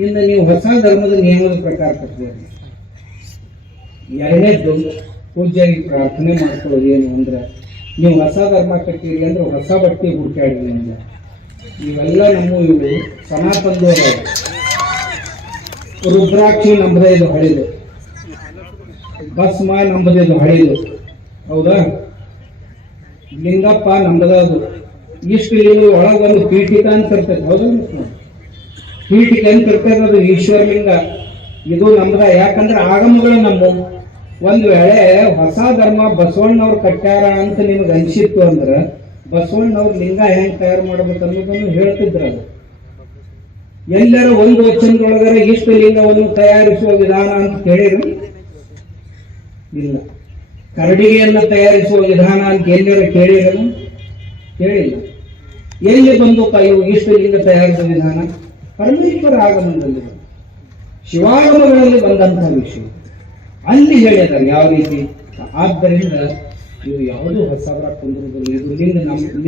ಇಂದ ನೀವು ಹೊಸ ಧರ್ಮದ ನಿಯಮದ ಪ್ರಕಾರ ಕಟ್ಟಬೇಕು. ಎರಡನೇದ್ದು ಪೂಜೆಗೆ ಪ್ರಾರ್ಥನೆ ಮಾಡ್ಕೊಳ್ಳೋದು ಏನು ಅಂದ್ರೆ, ನೀವು ಹೊಸ ಧರ್ಮ ಕಟ್ಟೀರಿ ಅಂದ್ರೆ ಹೊಸ ಬಟ್ಟೆ ಹುಡುಕಾಡಿರಿ ಅಂದ್ರೆ, ಇವೆಲ್ಲ ಇವು ಸನಾತನದವರು. ರುದ್ರಾಕ್ಷಿ ನಂಬದೇದು ಹಳಿದು, ಭಸ್ಮ ನಂಬದೇದು ಹಳಿದು, ಹೌದಾ? ಲಿಂಗಪ್ಪ ನಂಬದದು. ಇಷ್ಟು ಒಳಗೊಂದು ಪೀಠಿಕ ಅಂತ ಇರ್ತದೆ, ಹೌದಾ? ಪೀಠಿಕೆ ಅಂತ ಇರ್ತದೆ, ಅದು ಈಶ್ವರಲಿಂಗ. ಇದು ನಮ್ದ. ಯಾಕಂದ್ರೆ ಆಗಮಗಳು ನಮ್ಮ ಒಂದ್ ವೇಳೆ ಹೊಸ ಧರ್ಮ ಬಸವಣ್ಣವ್ರು ಕಟ್ಟ್ಯಾರ ಅಂತ ನಿಮ್ಗೆ ಅನ್ಸಿತ್ತು ಅಂದ್ರೆ, ಬಸವಣ್ಣವ್ರ ಲಿಂಗ ಹೆಂಗ್ ತಯಾರು ಮಾಡ್ಬೇಕು ಅನ್ನೋದನ್ನು ಹೇಳ್ತಿದ್ರ. ಅದು ಎಲ್ಲರ ಒಂದು ವಚನದೊಳಗರ ಇಷ್ಟು ಲಿಂಗವನ್ನು ತಯಾರಿಸುವ ವಿಧಾನ ಅಂತ ಕೇಳಿದ್ರು ಇಲ್ಲ. ಕರಡಿಗೆಯನ್ನು ತಯಾರಿಸುವ ವಿಧಾನ ಅಂತ ಎಲ್ಲರೂ ಕೇಳಿದ್ರು ಕೇಳಿಲ್ಲ. ಎಲ್ಲಿ ಬಂದಪ್ಪ ಇವು ಇಷ್ಟು ಲಿಂಗ ತಯಾರಿಸುವ ವಿಧಾನ? ಪರಮೇಶ್ವರ ಆಗಮನದಲ್ಲಿ, ಶಿವಾಗಮಗಳಲ್ಲಿ ಬಂದಂತಹ ವಿಷಯ ಅಲ್ಲಿ ಹೇಳಿದ್ದಾರೆ ಯಾವ ರೀತಿ. ಆದ್ದರಿಂದ ಇವು ಯಾವುದೂ ಹೊಸಬರ ಕುಂದಿರುವುದಿಲ್ಲ. ಇದು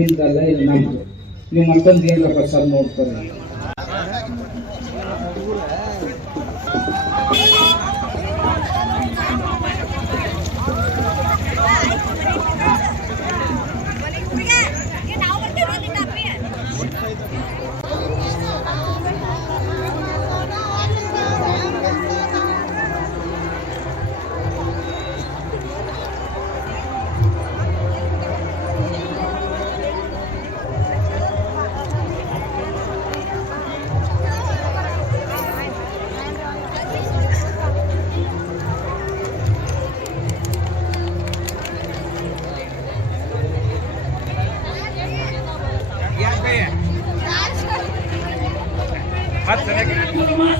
ಲಿಂಗಲ್ಲ, ಇದು ನಮ್ದು. ನೀವು ಮತ್ತೊಂದು ಏನಾರ ಹೊಸ ನೋಡ್ತಾರೆ.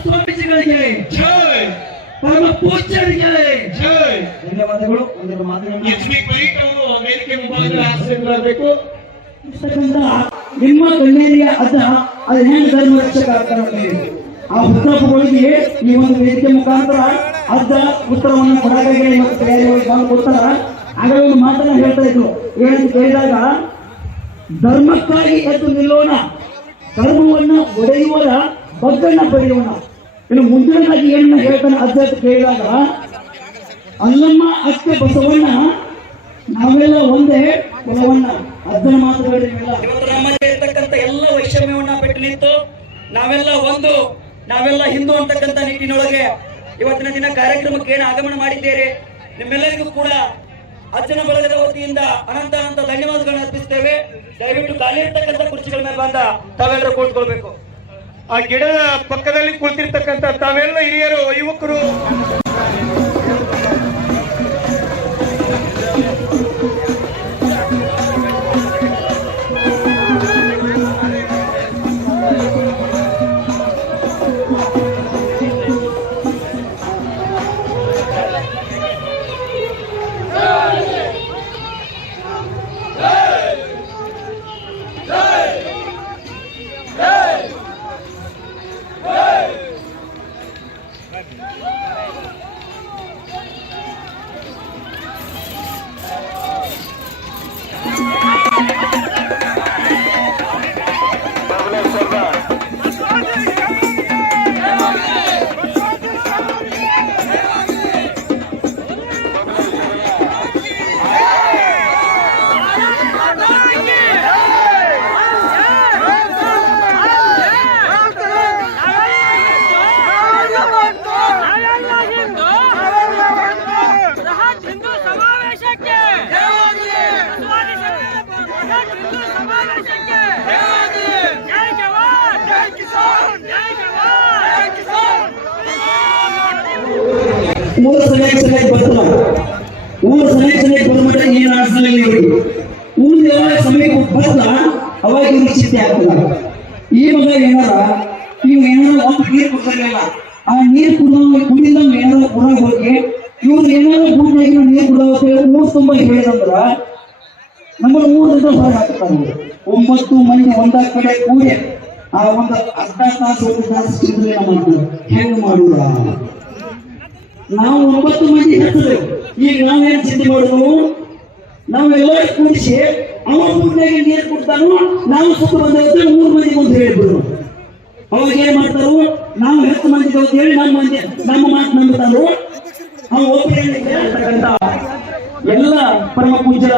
ಸ್ವಾಮೀಜಿಗಳಿಗೆ ಜೈ, ಪರಮ ಪೂಜ್ಯರಿಗೆ ಜೈ. ಧನ್ಯವಾದಗಳು. ವೇದಿಕೆ ಮುಂಭಾಗದಲ್ಲಿ ಆಶೀರ್ವಾದಬೇಕು. ನಿಮ್ಮ ಕಣ್ಣೇರಿಯ ಅಜ್ಜ ಅದು ಹೆಂಗ್ ಧರ್ಮ ರಕ್ಷಕ ಆಗ್ತಾರೆ. ಆ ಹುಟ್ಟಹಬ್ಬಗಳಿಗೆ ಈ ಒಂದು ವೇದಿಕೆ ಮುಖಾಂತರ ಅಜ್ಜ ಉತ್ತರವನ್ನು ಕೊಡಗಾಗಿರಿ ಮತ್ತು ತಯಾರಿಗಳಿಗೆ ಬಂದು ಕೊಡ್ತಾರ. ಆಗ ಒಂದು ಮಾತನ್ನ ಹೇಳ್ತಾ ಇದ್ರು. ಏನಂತ ಕೇಳಿದಾಗ, ಧರ್ಮಕ್ಕಾಗಿ ಎದ್ದು ನಿಲ್ಲೋಣ, ಧರ್ಮವನ್ನ ಒಡೆಯುವರ ಬಗ್ಗನ್ನ ಬರೆಯೋಣ. ಇನ್ನು ಮುಂದಿನದಾಗಿ ಏನನ್ನ ಹೇಳ್ತಾನೆ ಅಜ್ಜ ಅಂತ ಕೇಳಿದಾಗ, ಅಲ್ಲಮ್ಮ ಅತ್ತೆ ಬಸವಣ್ಣ ನಾವೆಲ್ಲ ಒಂದೇ ಕುಲವನ್ನ. ಅಜ್ಜನ ಮಾತುಗಳಿವೆಲ್ಲ ಇವತ್ತು ನಮ್ಮಲ್ಲಿ ಇರ್ತಕ್ಕಂಥ ಎಲ್ಲ ವೈಷಮ್ಯವನ್ನ ಬಿಟ್ಟು ನಿಂತು ನಾವೆಲ್ಲ ಒಂದು, ನಾವೆಲ್ಲ ಹಿಂದೂ ಅಂತಕ್ಕಂಥ ನಿಟ್ಟಿನೊಳಗೆ ಇವತ್ತಿನ ದಿನ ಕಾರ್ಯಕ್ರಮಕ್ಕೆ ಏನು ಆಗಮನ ಮಾಡಿದ್ದೇವೆ. ನಿಮ್ಮೆಲ್ಲರಿಗೂ ಕೂಡ ಅಜ್ಜನ ಬಳಗದ ವತಿಯಿಂದ ಅನಂತ ಅನಂತ ಧನ್ಯವಾದಗಳನ್ನು ಅರ್ಪಿಸ್ತೇವೆ. ದಯವಿಟ್ಟು ಖಾಲಿ ಇರ್ತಕ್ಕಂಥ ಕುರ್ಚಿಗಳ ಮೇಲೆ ಬಂದ ತಾವೆಲ್ಲರೂ ಕೂತ್ಕೊಳ್ಬೇಕು. ಆ ಗಿಡದ ಪಕ್ಕದಲ್ಲಿ ಕುಳಿತಿರ್ತಕ್ಕಂಥ ತಾವೆಲ್ಲ ಹಿರಿಯರು, ಯುವಕರು, ಊರ ಸರಿಯಾಗಿ ಬರ್ತಲ್ಲ. ಊರ ಸರಿಯಾಗಿ ಬಂದ್ಬಿಟ್ಟ ಏನ್ ಅನ್ಸಲ್ಲ. ಊರ ಯಾವ ಸಮಯಕ್ಕೆ ಬರ್ತಲ್ಲ ಅವಾಗ ಇವ್ರಿಗೆ ಚಿಂತೆ ಆಗ್ತದ. ಈ ಮಗ ಏನಾರ ನೀವು ಏನಾರ ಒಂದು ನೀರು ಕುಡಿದಿಲ್ಲ, ಆ ನೀರು ಕುಡಿದ ಏನಾರ ಹೊರಗೆ ಹೋಗಿ ಇವ್ರು ಏನಾರ ಭೂಮಿಯಾಗಿ ನೀರು ಕುಡಿದ ಊರು ತುಂಬಾ ಹೇಳಿದಂದ್ರ ನಮ್ಮ ಊರಿಂದ ಹೊರಗೆ ಹಾಕ್ತಾರೆ. 9 ಮಂದಿ ಒಂದ ಕಡೆ ಕೂಡಿ ಆ ಒಂದು ಅರ್ಧ ತಾಸು ಒಂದು ತಾಸು ಚಿಂತನೆ ಮಾಡ್ತೀವಿ ಹೆಂಗ್ ಮಾಡುವ. ನಾವು 9 ಮಂದಿ ಹೆಸರು ಈಗ ನಾವೇನ್ ಚಿಂತೆ ಮಾಡುದು, ನಾವೆಲ್ಲ ಕೂಡಿಸಿ ಅವನ ಮುಂದಾಗಿ ನೀರು ಕೊಡ್ತಾನು, ನಾವು ಸುತ್ತ ಬಂದ 3 ಮಂದಿ ಮುಂದೆ ಹೇಳ್ಬಿಡು. ಅವಾಗ ಏನ್ ಮಾಡ್ತಾರು, ನಾವು 10 ಮಂದಿ ಅಂತ ಹೇಳಿ ನಮ್ಮ ಮಾತು ನಂಬುತ್ತಾರು. ನಾವು ಒಪ್ಪಿಕೊಳ್ಳತಕ್ಕಂತ ಎಲ್ಲ ಪರಮ ಪೂಜ್ಯರ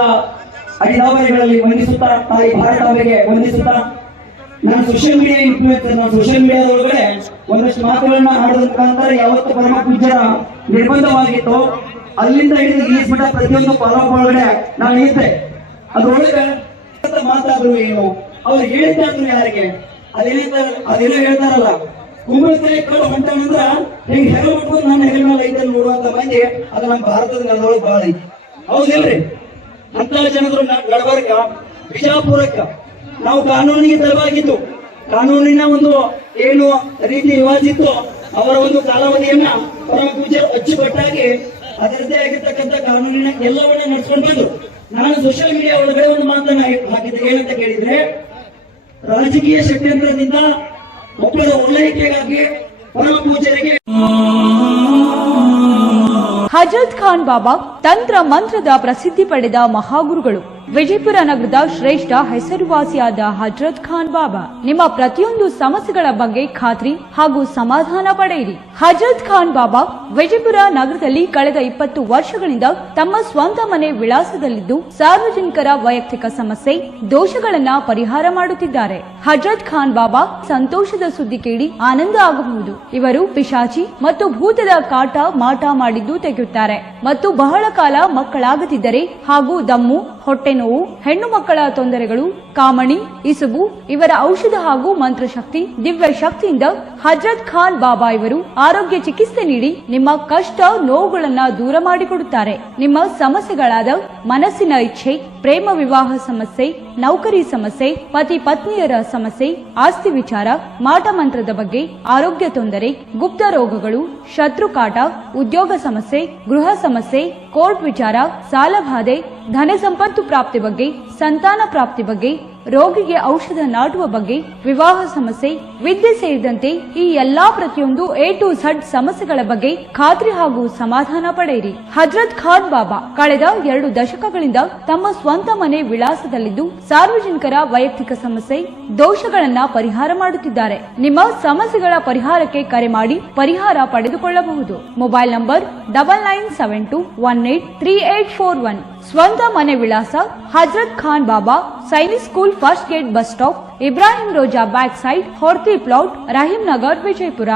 ಅಡಿದಾವರಿಗಳಲ್ಲಿ ವಂದಿಸುತ್ತಾ, ತಾಯಿ ಭಾರತಾಂಬೆಗೆ ವಂದಿಸುತ್ತಾ, ನಾನು ಸೋಷಿಯಲ್ ಮೀಡಿಯಾ ಇನ್ಫ್ಲೂಯೆನ್ಸರ್. ನಾನು ಸೋಷಿಯಲ್ ಮೀಡಿಯಾದ ಒಳಗಡೆ ಒಂದಷ್ಟು ಮಾತುಗಳನ್ನ ಆಡೋದ ಮುಖಾಂತರ ಯಾವತ್ತು ಪರಮ ಪೂಜ್ಯರ ನಿರ್ಬಂಧವಾಗಿತ್ತು ಅಲ್ಲಿಂದ ಹಿಡಿದು ಈ ಮಟ್ಟ ಪ್ರತಿಯೊಂದು ಫಾಲೋಅಪ್ ಒಳಗಡೆ ನಾನು ಇದ್ದೆ. ಅದ್ರೊಳಗೆ ಮಾತಾದ್ರು ಏನು, ಅವ್ರು ಹೇಳ್ತಾದ್ರು ಯಾರಿಗೆ, ಅದೇನೋ ಹೇಳ್ತಾರಲ್ಲ, ಕುಂಬಳಕಾಯಿ ಕಳ್ಳು ಹೊಂಟಾನಂದ್ರ ಹೆಂಗ್ ಹೆಗಲು ಮಾಡ್ಕೊಂಡು ನಾನು ಹೆಗಲ ಮೇಲೆ ಐತಲ್ಲಿ ನೋಡುವಂತ ಮಂದಿ ಅದು ನಮ್ಮ ಭಾರತದ ನೆಲದೊಳಗೆ ಬಹಳ ಐತಿ. ಹೌದಿಲ್ರಿ? ಅಂತ ಜನರು ನಡಬರ್ಕ ಬಿಜಾಪುರಕ್ಕ ನಾವು ಕಾನೂನಿಗೆ ತರವಾಗಿತ್ತು. ಕಾನೂನಿನ ಒಂದು ಏನು ರೀತಿ ರಿವಾಜಿತ್ತು, ಅವರ ಒಂದು ಕಾಲಾವಧಿಯನ್ನ ಪರಮ ಪೂಜ್ಯರು ಅಚ್ಚುಕಟ್ಟಾಗಿ ಅದರದ್ದೇ ಆಗಿರ್ತಕ್ಕಂಥ ಕಾನೂನಿನ ಎಲ್ಲವನ್ನ ನಡೆಸ್ಕೊಂಡು ಬಂದು, ನಾನು ಸೋಷಿಯಲ್ ಮೀಡಿಯಾ ಒಳಗಡೆ ಒಂದು ಮಾತನ್ನ ಹಾಕಿದ್ದೆ. ಏನಂತ ಕೇಳಿದ್ರೆ, ರಾಜಕೀಯ ಷಡ್ಯಂತ್ರದಿಂದ ಒಬ್ಬರ ಓಲೈಕೆಗಾಗಿ ಪರಮ ಪೂಜ್ಯರಿಗೆ ಹಜರತ್ ಖಾನ್ ಬಾಬಾ ತಂತ್ರ ಮಂತ್ರದ ಪ್ರಸಿದ್ಧಿ ಪಡೆದ ಮಹಾಗುರುಗಳು. ವಿಜಯಪುರ ನಗರದ ಶ್ರೇಷ್ಠ ಹೆಸರುವಾಸಿಯಾದ ಹಜರತ್ ಖಾನ್ ಬಾಬಾ ನಿಮ್ಮ ಪ್ರತಿಯೊಂದು ಸಮಸ್ಯೆಗಳ ಬಗ್ಗೆ ಖಾತ್ರಿ ಹಾಗೂ ಸಮಾಧಾನ ಪಡೆಯಿರಿ. ಹಜರತ್ ಖಾನ್ ಬಾಬಾ ವಿಜಯಪುರ ನಗರದಲ್ಲಿ ಕಳೆದ 20 ವರ್ಷಗಳಿಂದ ತಮ್ಮ ಸ್ವಂತ ಮನೆ ವಿಳಾಸದಲ್ಲಿದ್ದು ಸಾರ್ವಜನಿಕರ ವೈಯಕ್ತಿಕ ಸಮಸ್ಯೆ ದೋಷಗಳನ್ನ ಪರಿಹಾರ ಮಾಡುತ್ತಿದ್ದಾರೆ. ಹಜರತ್ ಖಾನ್ ಬಾಬಾ ಸಂತೋಷದ ಸುದ್ದಿ ಕೇಳಿ ಆನಂದ ಆಗಬಹುದು. ಇವರು ಪಿಶಾಚಿ ಮತ್ತು ಭೂತದ ಕಾಟ ಮಾಟ ಮಾಡಿದ್ದು ತೆಗೆಯುತ್ತಾರೆ ಮತ್ತು ಬಹಳ ಕಾಲ ಮಕ್ಕಳಾಗದಿದ್ದರೆ ಹಾಗೂ ದಮ್ಮು, ಹೊಟ್ಟೆ ನೋವು, ಹೆಣ್ಣು ಮಕ್ಕಳ ತೊಂದರೆಗಳು, ಕಾಮಣಿ, ಇಸುಬು ಇವರ ಔಷಧ ಹಾಗೂ ಮಂತ್ರಶಕ್ತಿ, ದಿವ್ಯ ಶಕ್ತಿಯಿಂದ ಹಜರತ್ ಖಾನ್ ಬಾಬಾ ಇವರು ಆರೋಗ್ಯ ಚಿಕಿತ್ಸೆ ನೀಡಿ ನಿಮ್ಮ ಕಷ್ಟ ನೋವುಗಳನ್ನ ದೂರ ಮಾಡಿಕೊಡುತ್ತಾರೆ. ನಿಮ್ಮ ಸಮಸ್ಯೆಗಳಾದ ಮನಸ್ಸಿನ ಇಚ್ಛೆ, ಪ್ರೇಮ ವಿವಾಹ ಸಮಸ್ಯೆ, ನೌಕರಿ ಸಮಸ್ಯೆ, ಪತಿ ಪತ್ನಿಯರ ಸಮಸ್ಯೆ, ಆಸ್ತಿ ವಿಚಾರ, ಮಾಟ ಮಂತ್ರದ ಬಗ್ಗೆ, ಆರೋಗ್ಯ ತೊಂದರೆ, ಗುಪ್ತ ರೋಗಗಳು, ಶತ್ರುಕಾಟ, ಉದ್ಯೋಗ ಸಮಸ್ಯೆ, ಗೃಹ ಸಮಸ್ಯೆ, ಕೋರ್ಟ್ ವಿಚಾರ, ಸಾಲಬಾಧೆ, ಧನ ಸಂಪತ್ತು ಪ್ರಾಪ್ತಿ ಬಗ್ಗೆ, ಸಂತಾನ ಪ್ರಾಪ್ತಿ ಬಗ್ಗೆ, ರೋಗಿಗೆ ಔಷಧ ನಾಟುವ ಬಗ್ಗೆ, ವಿವಾಹ ಸಮಸ್ಯೆ, ವಿದ್ಯೆ ಸೇರಿದಂತೆ ಈ ಎಲ್ಲಾ ಪ್ರತಿಯೊಂದು A to Z ಸಮಸ್ಯೆಗಳ ಬಗ್ಗೆ ಖಾತ್ರಿ ಹಾಗೂ ಸಮಾಧಾನ ಪಡೆಯಿರಿ. ಹಜರತ್ ಖಾನ್ ಬಾಬಾ ಕಳೆದ 2 ದಶಕಗಳಿಂದ ತಮ್ಮ ಸ್ವಂತ ಮನೆ ವಿಳಾಸದಲ್ಲಿದ್ದು ಸಾರ್ವಜನಿಕರ ವೈಯಕ್ತಿಕ ಸಮಸ್ಯೆ ದೋಷಗಳನ್ನ ಪರಿಹಾರ ಮಾಡುತ್ತಿದ್ದಾರೆ. ನಿಮ್ಮ ಸಮಸ್ಯೆಗಳ ಪರಿಹಾರಕ್ಕೆ ಕರೆ ಮಾಡಿ ಪರಿಹಾರ ಪಡೆದುಕೊಳ್ಳಬಹುದು. Mobile number 9972183841. ಸ್ವಂತ ಮನೆ ವಿಳಾಸ Hazrat Khan Baba, Sainik school, first gate, bus stop, Ibrahim Roza back side, Horti plot, Rahim Nagar, Vijayapura.